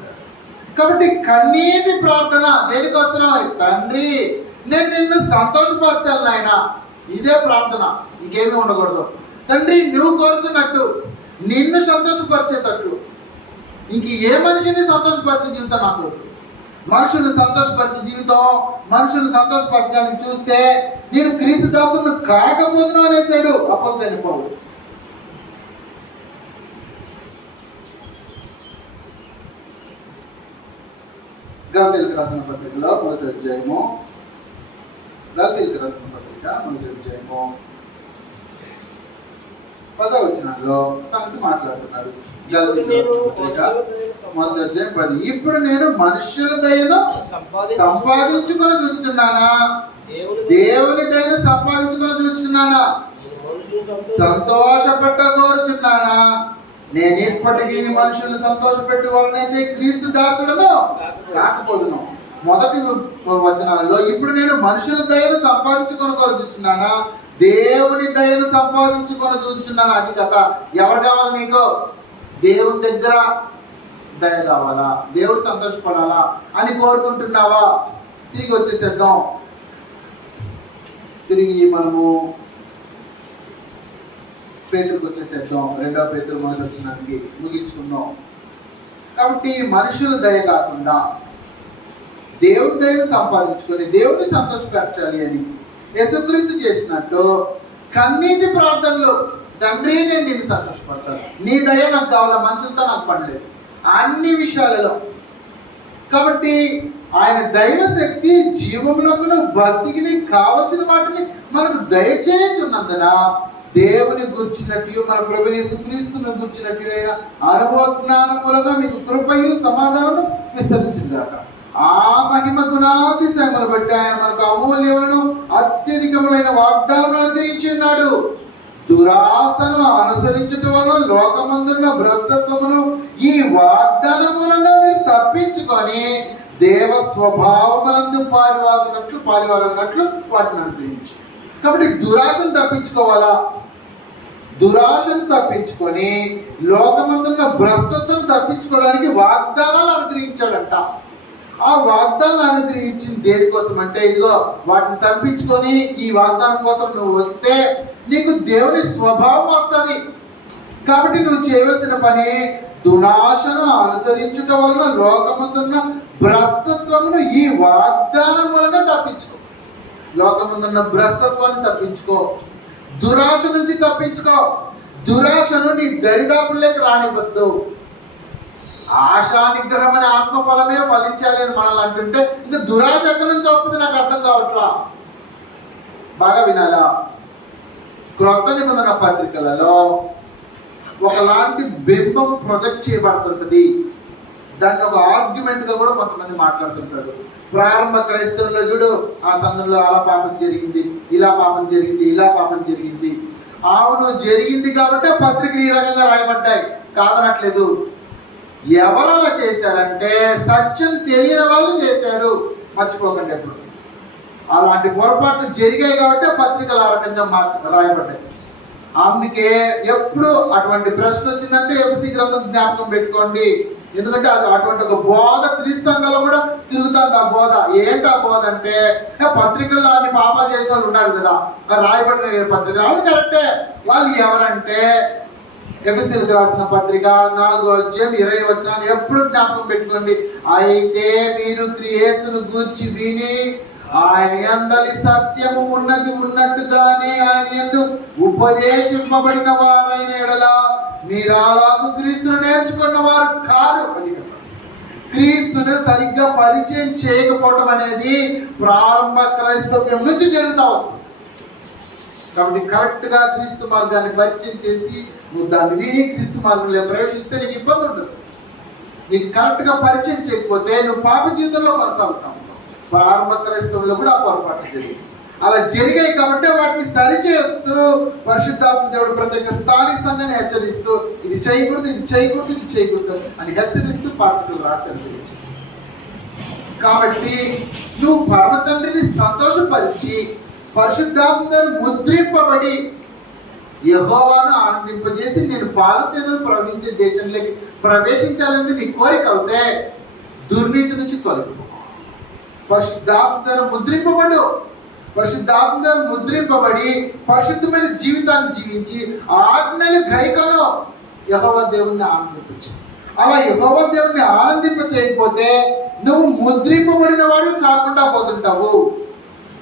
కాబట్టి కన్నీటి ప్రార్థన దేనికోసం? తండ్రి నేను నిన్ను సంతోషపరచాలి నాయన, ఇదే ప్రార్థన, ఇంకేమీ ఉండకూడదు. తండ్రి నువ్వు కోరుకున్నట్టు నిన్ను సంతోషపరిచేటట్లు, ఇంక ఏ మనిషిని సంతోషపరిచే జీవితం నాకు వద్దు. మనుషుల్ని సంతోషపరిచే జీవితం, మనుషుల్ని సంతోషపరచడానికి చూస్తే నేను క్రీస్తు దాసుని కాకపోదును అనేసాడు అపోస్తలుడైన పౌలు. గలతీయులకు రాసిన పత్రికలో 1వ అధ్యాయము, గలతీయులకు రాసిన పత్రిక 1వ అధ్యాయము 10వ వచనంలో సంగతి మాట్లాడుతున్నాడు. ఇప్పుడు నేను మనుష్యుల దయను సంపాదించుకొని చూస్తున్నానా, దేవుని దయను సంపాదించుకొని చూస్తున్నానా, సంతోషపెట్టగోరుచున్నానా? నేను ఇప్పటికీ మనుషులను సంతోషపెట్టే వాళ్ళనైతే క్రీస్తు దాసులను కాకపోదును. మొదటి వచనాలలో ఇప్పుడు నేను మనుషుల దయను సంపాదించుకొని కోరుచున్నానా, దేవుని దయను సంపాదించుకొని చూస్తున్నాను. అది కథ. ఎవరు కావాలి నీకు? దేవుని దగ్గర దయ కావాలా, దేవుడు సంతోషపడాలా అని కోరుకుంటున్నావా? తిరిగి వచ్చేసేద్దాం. తిరిగి మనము పేతురుకు వచ్చేసేద్దాం. 2వ పేతురు మొదటి వచ్చినానికి ముగించుకుందాం. కాబట్టి మనుషుల దయ కాకుండా దేవుని దయను సంపాదించుకొని దేవుని సంతోషపరచాలి అని యేసుక్రీస్తు చేసినట్టు కన్నీటి ప్రార్థనలు, తండ్రి నేను నిన్ను సంతోషపరచాలి, నీ దయ నాకు కావాలా, మనుషులతో నాకు పనిలేదు అన్ని విషయాలలో. కాబట్టి ఆయన దైవశక్తి జీవమునకును భక్తికి కావలసిన వాటిని మనకు దయచేయుచున్నందున దేవుని గుర్చినట్టు మన ప్రభువు యేసుక్రీస్తును గుర్చినట్టు అయిన అనుభవ జ్ఞానం మూలంగా మీకు కృపయు సమాధానం విస్తరించిందాక. ఆ మహిమ గుణాతిశయములు బట్టి ఆయన మనకు అమూల్యములను అత్యధికములైన వాగ్దానాలను అనుగ్రహించున్నాడు. దురాశను అనుసరించటం వలన లోకమందున్న భ్రష్టత్వమును ఈ వాగ్దానం మూలంగా మీరు తప్పించుకొని దేవ స్వభావములందు పారివారగినట్లు వాటిని అనుగ్రహించు. కాబట్టి దురాశను తప్పించుకోవాలా? దురాశను తప్పించుకొని లోకమందున్న భ్రష్టత్వం తప్పించుకోవడానికి వాగ్దానాలు అనుగ్రహించాడంట. ఆ వాగ్దానాలు అనుగ్రహించింది దేనికోసం అంటే, ఇదిగో వాటిని తప్పించుకొని ఈ వాగ్దానం కోసం నువ్వు వస్తే నీకు దేవుని స్వభావం వస్తుంది. కాబట్టి నువ్వు చేయవలసిన పని దురాశను అనుసరించుట వలన లోకమందున్న భ్రష్టత్వమును ఈ వాగ్దానం మూలంగా తప్పించుకో. లోకమందున్న భ్రష్టత్వాన్ని తప్పించుకో, దురాశ నుంచి తప్పించుకో. దురాశను నీ దరిదాపుల్లోకి రానివ్వద్దు. ఆశా నిగ్రహం అనే ఆత్మఫలమే ఫలించాలి అని మనల్ని అంటుంటే ఇంకా దురాశ ఎక్కడి నుంచి వస్తుంది నాకు అర్థం కావట్లా. బాగా వినాలా? క్రొత్త నిబంధన పత్రికలలో ఒకలాంటి బింబం ప్రొజెక్ట్ చేయబడుతుంటుంది. దాన్ని ఒక ఆర్గ్యుమెంట్గా కూడా కొంతమంది మాట్లాడుతుంటారు. ప్రారంభ క్రైస్తవుల్లో చూడు, ఆ సమయంలో అలా పాపం జరిగింది, ఇలా పాపం జరిగింది, ఇలా పాపం జరిగింది. అవును జరిగింది కాబట్టి పత్రికలు ఈ రకంగా రాయబడ్డాయి, కాదనట్లేదు. ఎవరు అలా చేశారంటే సత్యం తెలియని వాళ్ళు చేశారు. మర్చిపోకండి ఎప్పుడు. అలాంటి పొరపాట్లు జరిగాయి కాబట్టి పత్రికలు ఆ రకంగా రాయబడ్డాయి. అందుకే ఎప్పుడు అటువంటి ప్రశ్న వచ్చిందంటే ఎఫెసీ గ్రంథం జ్ఞాపకం పెట్టుకోండి. ఎందుకంటే అది అటువంటి ఒక బోధ క్రీస్తులో కూడా తిరుగుతుంది. ఆ బోధ ఏంటి? ఆ బోధ అంటే పత్రికల్లో అన్ని పాపాలు చేసిన వాళ్ళు ఉన్నారు కదా, రాయబడిన పత్రిక వాళ్ళు కరెక్టే. వాళ్ళు ఎవరంటే ఎఫెసీలకు రాసిన పత్రిక 4:20 ఎప్పుడు జ్ఞాపకం పెట్టుకోండి. అయితే మీరు యేసును గూర్చి విని ఆయన యందలి సత్యము ఉన్నది ఉన్నట్టుగానే ఆయన యందు ఉపదేశింపబడిన వారైన ఎడల మీరు అలాగూ క్రీస్తును నేర్చుకున్న వారు కారు. అది క్రీస్తును సరిగ్గా పరిచయం చేయకపోవటం అనేది ప్రారంభ క్రైస్తవ్యం నుంచి జరుగుతూ వస్తుంది. కాబట్టి కరెక్ట్గా క్రీస్తు మార్గాన్ని పరిచయం చేసి నువ్వు దాన్ని విని క్రీస్తు మార్గంలో ప్రవేశిస్తే నీకు ఇబ్బంది ఉండదు. నీకు కరెక్ట్గా పరిచయం చేయకపోతే నువ్వు పాప జీవితంలో కొనసాగుతావు. ప్రారంభ క్రైస్తవంలో కూడా ఆ పొరపాటు జరిగింది. అలా జరిగాయి కాబట్టి వాటిని సరిచేస్తూ పరిశుద్ధాత్మ దేవుడు ప్రత్యేక స్థానిక సంఘాన్ని హెచ్చరిస్తూ ఇది చేయకూడదు, ఇది చేయకూడదు, ఇది చేయకూడదు అని హెచ్చరిస్తూ పాత్రలు రాశారు. కాబట్టి నువ్వు పరమ తండ్రిని సంతోషపరిచి పరిశుద్ధాత్మ ముద్రింపబడి యెహోవాను ఆనందింపజేసి నేను పాలు తేనెలు ప్రవహించే దేశంలోకి ప్రవేశించాలనేది నీ కోరిక అవుతే దుర్నీతి నుంచి తొలగిపో. పరిశుద్ధాత్మ ముద్రింపబడు. పరిశుద్ధాత్మ ముద్రింపబడి పరిశుద్ధమైన జీవితాన్ని జీవించి ఆజ్ఞలు గైకలో యెహోవా దేవుణ్ణి ఆనందించు. అలా యెహోవా దేవుణ్ణి ఆనందింప చేయకపోతే నువ్వు ముద్రింపబడిన వాడు కాకుండా పోతుంటావు.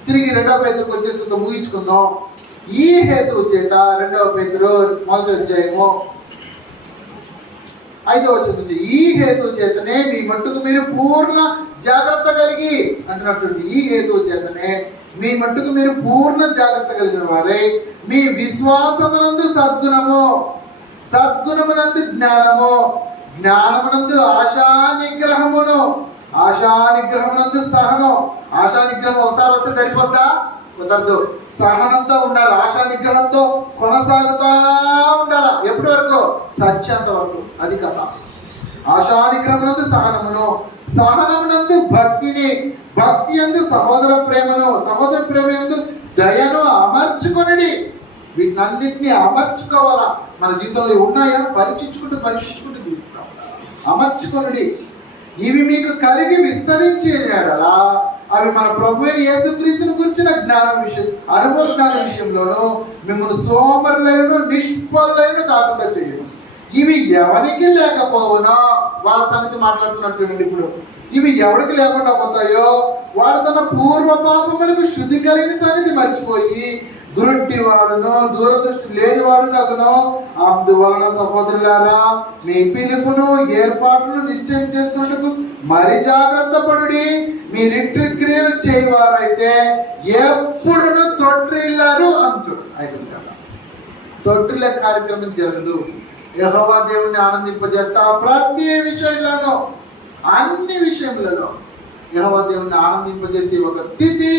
తిరిగి 2వ పేతురుకు వచ్చేసి ముగించుకుందాం. ఈ హేతువు చేత 2వ పేతురు 1:5 నుంచి ఈ హేతువు చేతనే మీ మట్టుకు మీరు పూర్ణ జాగ్రత్త కలిగి అంటున్నారు. చూడండి, ఈ హేతువు చేతనే మీ మట్టుకు మీరు పూర్ణ జాగ్రత్త కలిగిన వారే మీ విశ్వాసమునందు సద్గుణము, సద్గుణమునందు జ్ఞానము, జ్ఞానమునందు ఆశా నిగ్రహమును, ఆశా నిగ్రహమునందు సహనం. ఆశా నిగ్రహం ఒకసారి వస్తే సరిపోద్దా? కుదరదు. సహనంతో ఉండాలి. ఆశా నిగ్రహంతో కొనసాగుతూ ఉండాలి. ఎప్పటి వరకు? సత్యంత వరకు. అది కథ. ఆశా నిగ్రహమునందు సహనమును, సహనమునందు భక్తిని, భక్తి యందు సహోదర ప్రేమను, సహోదర ప్రేమ యందు దయను అమర్చుకొనిడి. వీటినన్నింటినీ అమర్చుకోవాలా. మన జీవితంలో ఉన్నాయా? పరీక్షించుకుంటూ జీవిస్తాం. అమర్చుకొనిడి. ఇవి మీకు కలిగి విస్తరించి ఎడలా అవి మన ప్రభు అయిన యేసుక్రీస్తును గురించిన జ్ఞానం విషయం, అనుభవ జ్ఞానం విషయంలోనూ మిమ్మల్ని సోమరులైన నిష్ఫలులైన కాకుండా చేయడం. ఇవి ఎవరికి లేకపోవునా వాళ్ళ సంగతి మాట్లాడుతున్నట్టు చూడండి. ఇప్పుడు ఇవి ఎవరికి లేకుండా పోతాయో వాడు తన పూర్వ పాపములకు శుద్ధి కలిగిన సంగతి మర్చిపోయి గురుట్టి వాడును దూరదృష్టి లేనివాడు నగును. అందువలన సహోదరులారా మీ పిలుపును ఏర్పాటును నిశ్చయం చేసుకున్నట్టుకు మరి జాగ్రత్త పడుడి. మీరిట్టి క్రియలు చేయవారైతే ఎప్పుడును తొట్టిల్లారు అంచుడు. అయిపోయింది కదా. తొట్టిల్లే కార్యక్రమం జరగదు. యెహోవా దేవుణ్ణి ఆనందింపజేస్తా ప్రతి విషయంలోనూ, అన్ని విషయములలో యెహోవా దేవుణ్ణి ఆనందింపజేసే ఒక స్థితి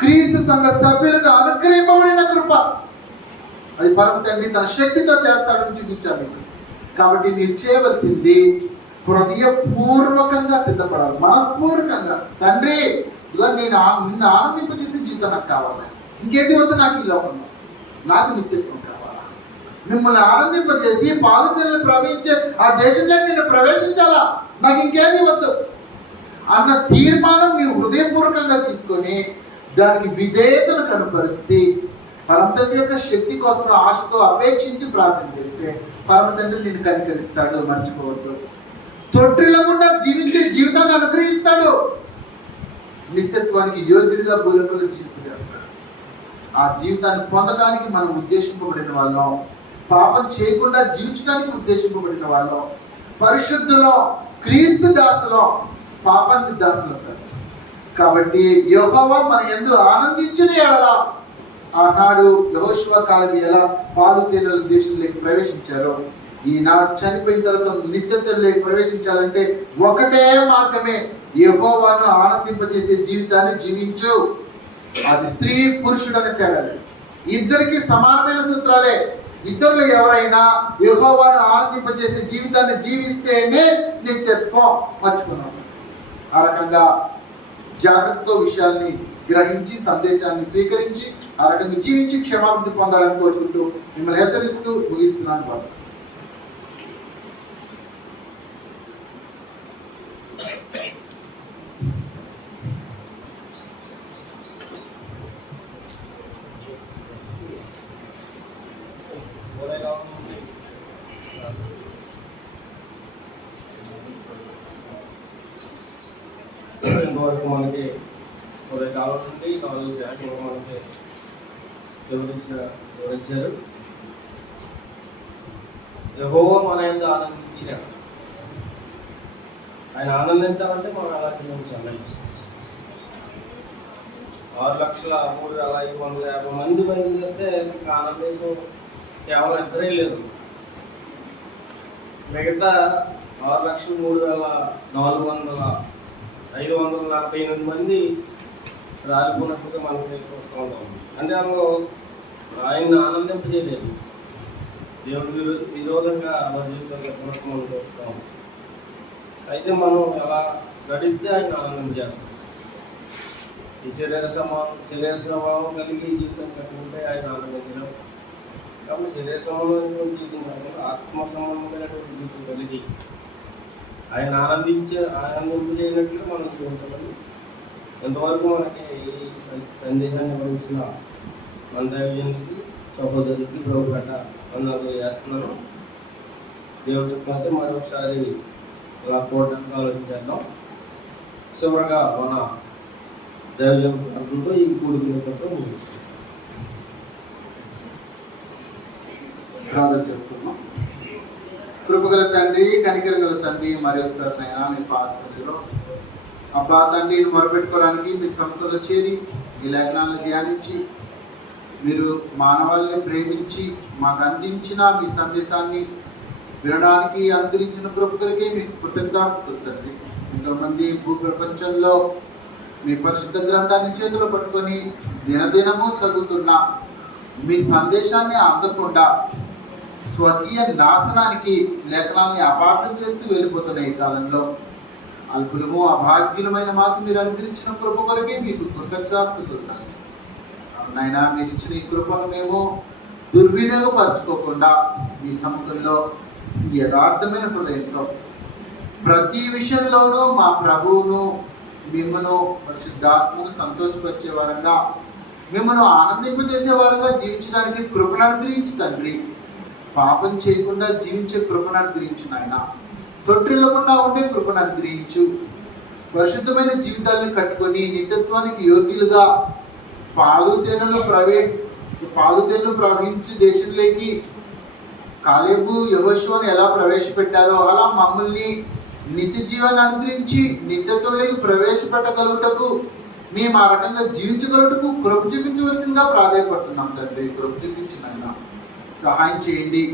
క్రీస్తు సంఘ సభ్యులకు అనుగ్రహింపబడిన కృప. అది పరమ తండ్రి తన శక్తితో చేస్తాడని చూపించాను మీకు. కాబట్టి మీరు చేయవలసింది హృదయపూర్వకంగా సిద్ధపడాలి. మనపూర్వకంగా తండ్రి ఇదిగో నేను నిన్ను ఆనందింపజేసే జీవితం నాకు కావాలి. ఇంకేది వద్దు నాకు ఈ లోకంలో, నాకు నిత్యత్వం కావాలా. మిమ్మల్ని ఆనందింపజేసి పాలుతెలను ప్రవహించే ఆ దేశంలో నేను ప్రవేశించాలా, నాకు ఇంకేది వద్దు అన్న తీర్మానం నీవు హృదయపూర్వకంగా తీసుకొని దానికి విధేయతను కనుపరిస్తే పరమ తండ్రి యొక్క శక్తి కోసం ఆశతో అపేక్షించి ప్రార్థన చేస్తే పరమ తండ్రి నిన్ను కనికరిస్తాడు. మర్చిపోవద్దు. తొట్టిల్లకుండా జీవించే జీవితాన్ని అనుగ్రహిస్తాడు. నిత్యత్వానికి యోగ్యుడిగా భూలోకంలో జీవింపజేస్తాడు. ఆ జీవితాన్ని పొందడానికి మనం ఉద్దేశింపబడిన వాళ్ళం, పాపం చేయకుండా జీవించడానికి ఉద్దేశింపబడిన వాళ్ళం, పరిశుద్ధులో క్రీస్తు దాసులో, పాపానికి దాసులు ఉంటారు. కాబట్టి యెహోవా మన యందు ఆనందించిన ఎడల ఆనాడు యెహోషువ కాలం ఎలా పాలు తేనెల దేశంలోకి ప్రవేశించారో ఈనాడు చనిపోయిన తర్వాత నిత్యత్వంలోకి ప్రవేశించాలంటే ఒకటే మార్గమే, యెహోవాను ఆనందింపజేసే జీవితాన్ని జీవించు. అది స్త్రీ పురుషుడు అనే తేడా లేదు. ఇద్దరికి సమానమైన సూత్రాలే. ఇద్దరులో ఎవరైనా యెహోవాను ఆనందింపజేసే జీవితాన్ని జీవిస్తేనే నిత్యత్వం. మర్చిపోయిన ఆ రకంగా జాగ్రత్తతో విషయాల్ని గ్రహించి సందేశాన్ని స్వీకరించి ఆ రకంగా జీవించి క్షమాభివృద్ధి పొందాలని కోరుకుంటూ మిమ్మల్ని హెచ్చరిస్తూ ముగిస్తున్నాను బాబు. ఇంతవరకు మనకి ఉదయకాలం నుండి 4 శాసనం మనకి వివరించారు. యెహోవా మన యందు ఆనందించిన, ఆయన ఆనందించాలంటే మనం ఎలా చెల్లించాలి? 6,03,550 మంది బయలుదేరితే ఇంకా ఆనందేశం కేవలం ఇద్దరే లేదు. మిగతా 6,03,548 మంది రాలిపోయినట్టుగా మనకి చూస్తూ ఉంటాం. అంటే అందులో ఆయన్ని ఆనందింపజేయలేదు, దేవుడి విరోధంగా వారి జీవితంలో మనం చూస్తాం. అయితే మనం ఎలా గడిస్తే ఆయన ఆనందించేస్తాం. ఈ శరీర స్వభావం కలిగి జీవితం కట్టుకుంటే ఆయన ఆనందించడం. కాబట్టి శరీర సంబంధమైనటువంటి జీవితం కాకుండా ఆత్మ సంబంధమైనటువంటి జీవితం కలిగి ఆయన ఆనందింపజేయనట్లుగా మనం జీవించాలని ఎంతవరకు మనకి ఈ సందేశాన్ని గురించిన మన దైవజనుడికి, సహోదరుడికి ప్రభుపేట వందనాలు చేస్తున్నాను. దేవుడు చెప్పినట్టు మరొకసారి ఇలా కోరడానికి ఆలోచించేద్దాం. చివరగా మన దైవజనుడితో ఈ కూడికలతో ముగించుకుంటాం. ప్రార్థన చేసుకుందాం. కృపగల తండ్రి, కనికరగల తండ్రి, మరి ఒకసారి నైనా మీ పాసలో అబ్బా తండ్రిని మొరపెట్టుకోవడానికి మీ సముద్రంలో చేరి ఈ లేఖనాలను ధ్యానించి మీరు మానవాళ్ళని ప్రేమించి మాకు అందించిన మీ సందేశాన్ని వినడానికి అనుగ్రహించిన కృపగలిగే మీకు కృతజ్ఞతాస్తుతులు తండ్రి. ఎంతోమంది భూ ప్రపంచంలో మీ పరిశుద్ధ గ్రంథాన్ని చేతిలో పట్టుకొని దినదినము చదువుతున్న మీ సందేశాన్ని అందకుండా స్వర్గీయ నాశనానికి లేఖనాలని అపార్థం చేస్తూ వెళ్ళిపోతున్న ఈ కాలంలో అల్పులము అభాగ్యులమైన మాకు మీరు అనుగ్రహించిన కృప కొరకే మీకు కృతజ్ఞతాస్తుతులు. నాయనా మీరు ఇచ్చిన ఈ కృపను మేము దుర్వినియోగపరచుకోకుండా మీ సముఖంలో యథార్థమైన హృదయంతో ప్రతి విషయంలోనూ మా ప్రభువును మిమ్మను పరిశుద్ధాత్మను సంతోషపరిచే వారంగా, మిమ్మల్ని ఆనందింపజేసే వారంగా జీవించడానికి కృపను అనుగ్రహించు తండ్రి. పాపం చేయకుండా జీవించే కృపను అనుగ్రహించు నాయన. తొట్టిల్లకుండా ఉండే కృపను అనుగ్రహించు. పరిశుద్ధమైన జీవితాలను కట్టుకొని నిత్యత్వానికి యోగ్యులుగా పాలు తేనెలు ప్రవహించు దేశంలోకి కాలేబు యెహోషువను ఎలా ప్రవేశపెట్టారో అలా మమ్మల్ని నిత్య జీవాన్ని అనుగ్రహించి నిత్యత్వంలోకి ప్రవేశపెట్టగలుగుటకు మేము ఆ రకంగా జీవించగలుగుటకు కృప చూపించవలసిందిగా ప్రాధాన్యపడుతున్నాం తండ్రి. కృప చూపించినైనా సహాయం చేయండి.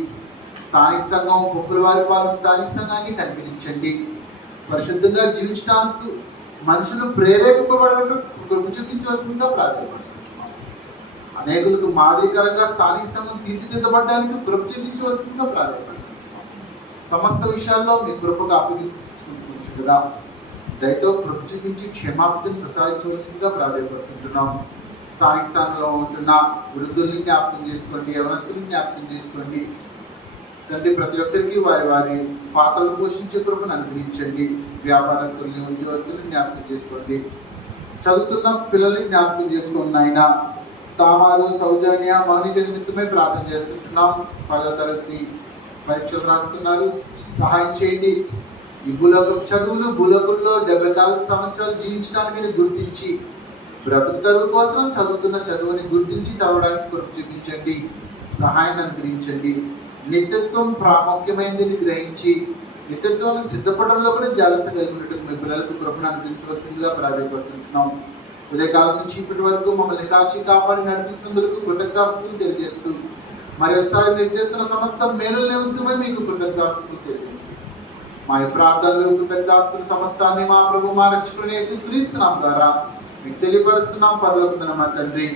స్థానిక సంఘం పొక్కులవారిపాలెం స్థానిక సంఘాన్ని కనికరించండి. పరిశుద్ధంగా జీవించడానికి మనుషులు ప్రేరేపింపబడటం కృప చూపించవలసిందిగా ప్రాధాన్యపడుతున్నాం. అనేకులకు మాదిరికరంగా స్థానిక సంఘం తీర్చిదిద్దబడడానికి కృప చూపించవలసిందిగా ప్రాధాన్యపడుతున్నాం. సమస్త విషయాల్లో మీ కృపగా అప్పగించుకుంటు కదా దయతో కృప చూపించి క్షమాభివృద్ధిని ప్రసాదించవలసిందిగా ప్రాధాన్యపడుతుంటున్నాం. స్థానిక స్థానంలో ఉంటున్న వృద్ధుల్ని జ్ఞాపకం చేసుకోండి, యవనస్తుల్ని జ్ఞాపకం చేసుకోండి తండ్రి. ప్రతి ఒక్కరికి వారి వారి పాత్రలు పోషించే కృపను అనుగ్రహించండి. వ్యాపారస్తుల్ని, ఉద్యోగస్తుల్ని జ్ఞాపకం చేసుకోండి. చదువుతున్న పిల్లల్ని జ్ఞాపకం చేసుకోండి నాయన. తామారు, సౌజన్య, మౌనిక నిమిత్తమే ప్రార్థన చేస్తుంటున్నాం. 10వ తరగతి పరీక్షలు రాస్తున్నారు. సహాయం చేయండి. ఈ భూలోకంలో 74 సంవత్సరాలు జీవించడానికి గుర్తించి బ్రతుకు తరువు కోసం చదువుతున్న చదువుని గుర్తించి చదవడానికి కృప చూపించండి. సహాయాన్ని అనుగ్రహించండి. నిత్యత్వం ప్రాముఖ్యమైనదని గ్రహించి నిత్యత్వానికి సిద్ధపడంలో కూడా జాగ్రత్త కలిగినట్టు మీ పిల్లలకు కృపను అనుగ్రహించవలసిందిగా ప్రాధాన్యపడుతుంటున్నాం. ఉదయకాలం నుంచి ఇప్పటి వరకు మమ్మల్ని కాచి కాపాడి నడిపిస్తున్నందుకు కృతజ్ఞతాస్తుతులు తెలియజేస్తూ మరి ఒకసారి మీరు చేస్తున్న సమస్త మేలుల నిమిత్తమే మీకు కృతజ్ఞతాస్తుతులు తెలియజేస్తూ మా ఈ ప్రార్థనలు కృతజ్ఞతాస్తుల సమస్తాన్ని మా ప్రభు మా రక్షకుని యేసుక్రీస్తు నామమున ద్వారా మీకు తెలియపరుస్తున్నాం. పరలోకమున్న మా తండ్రి,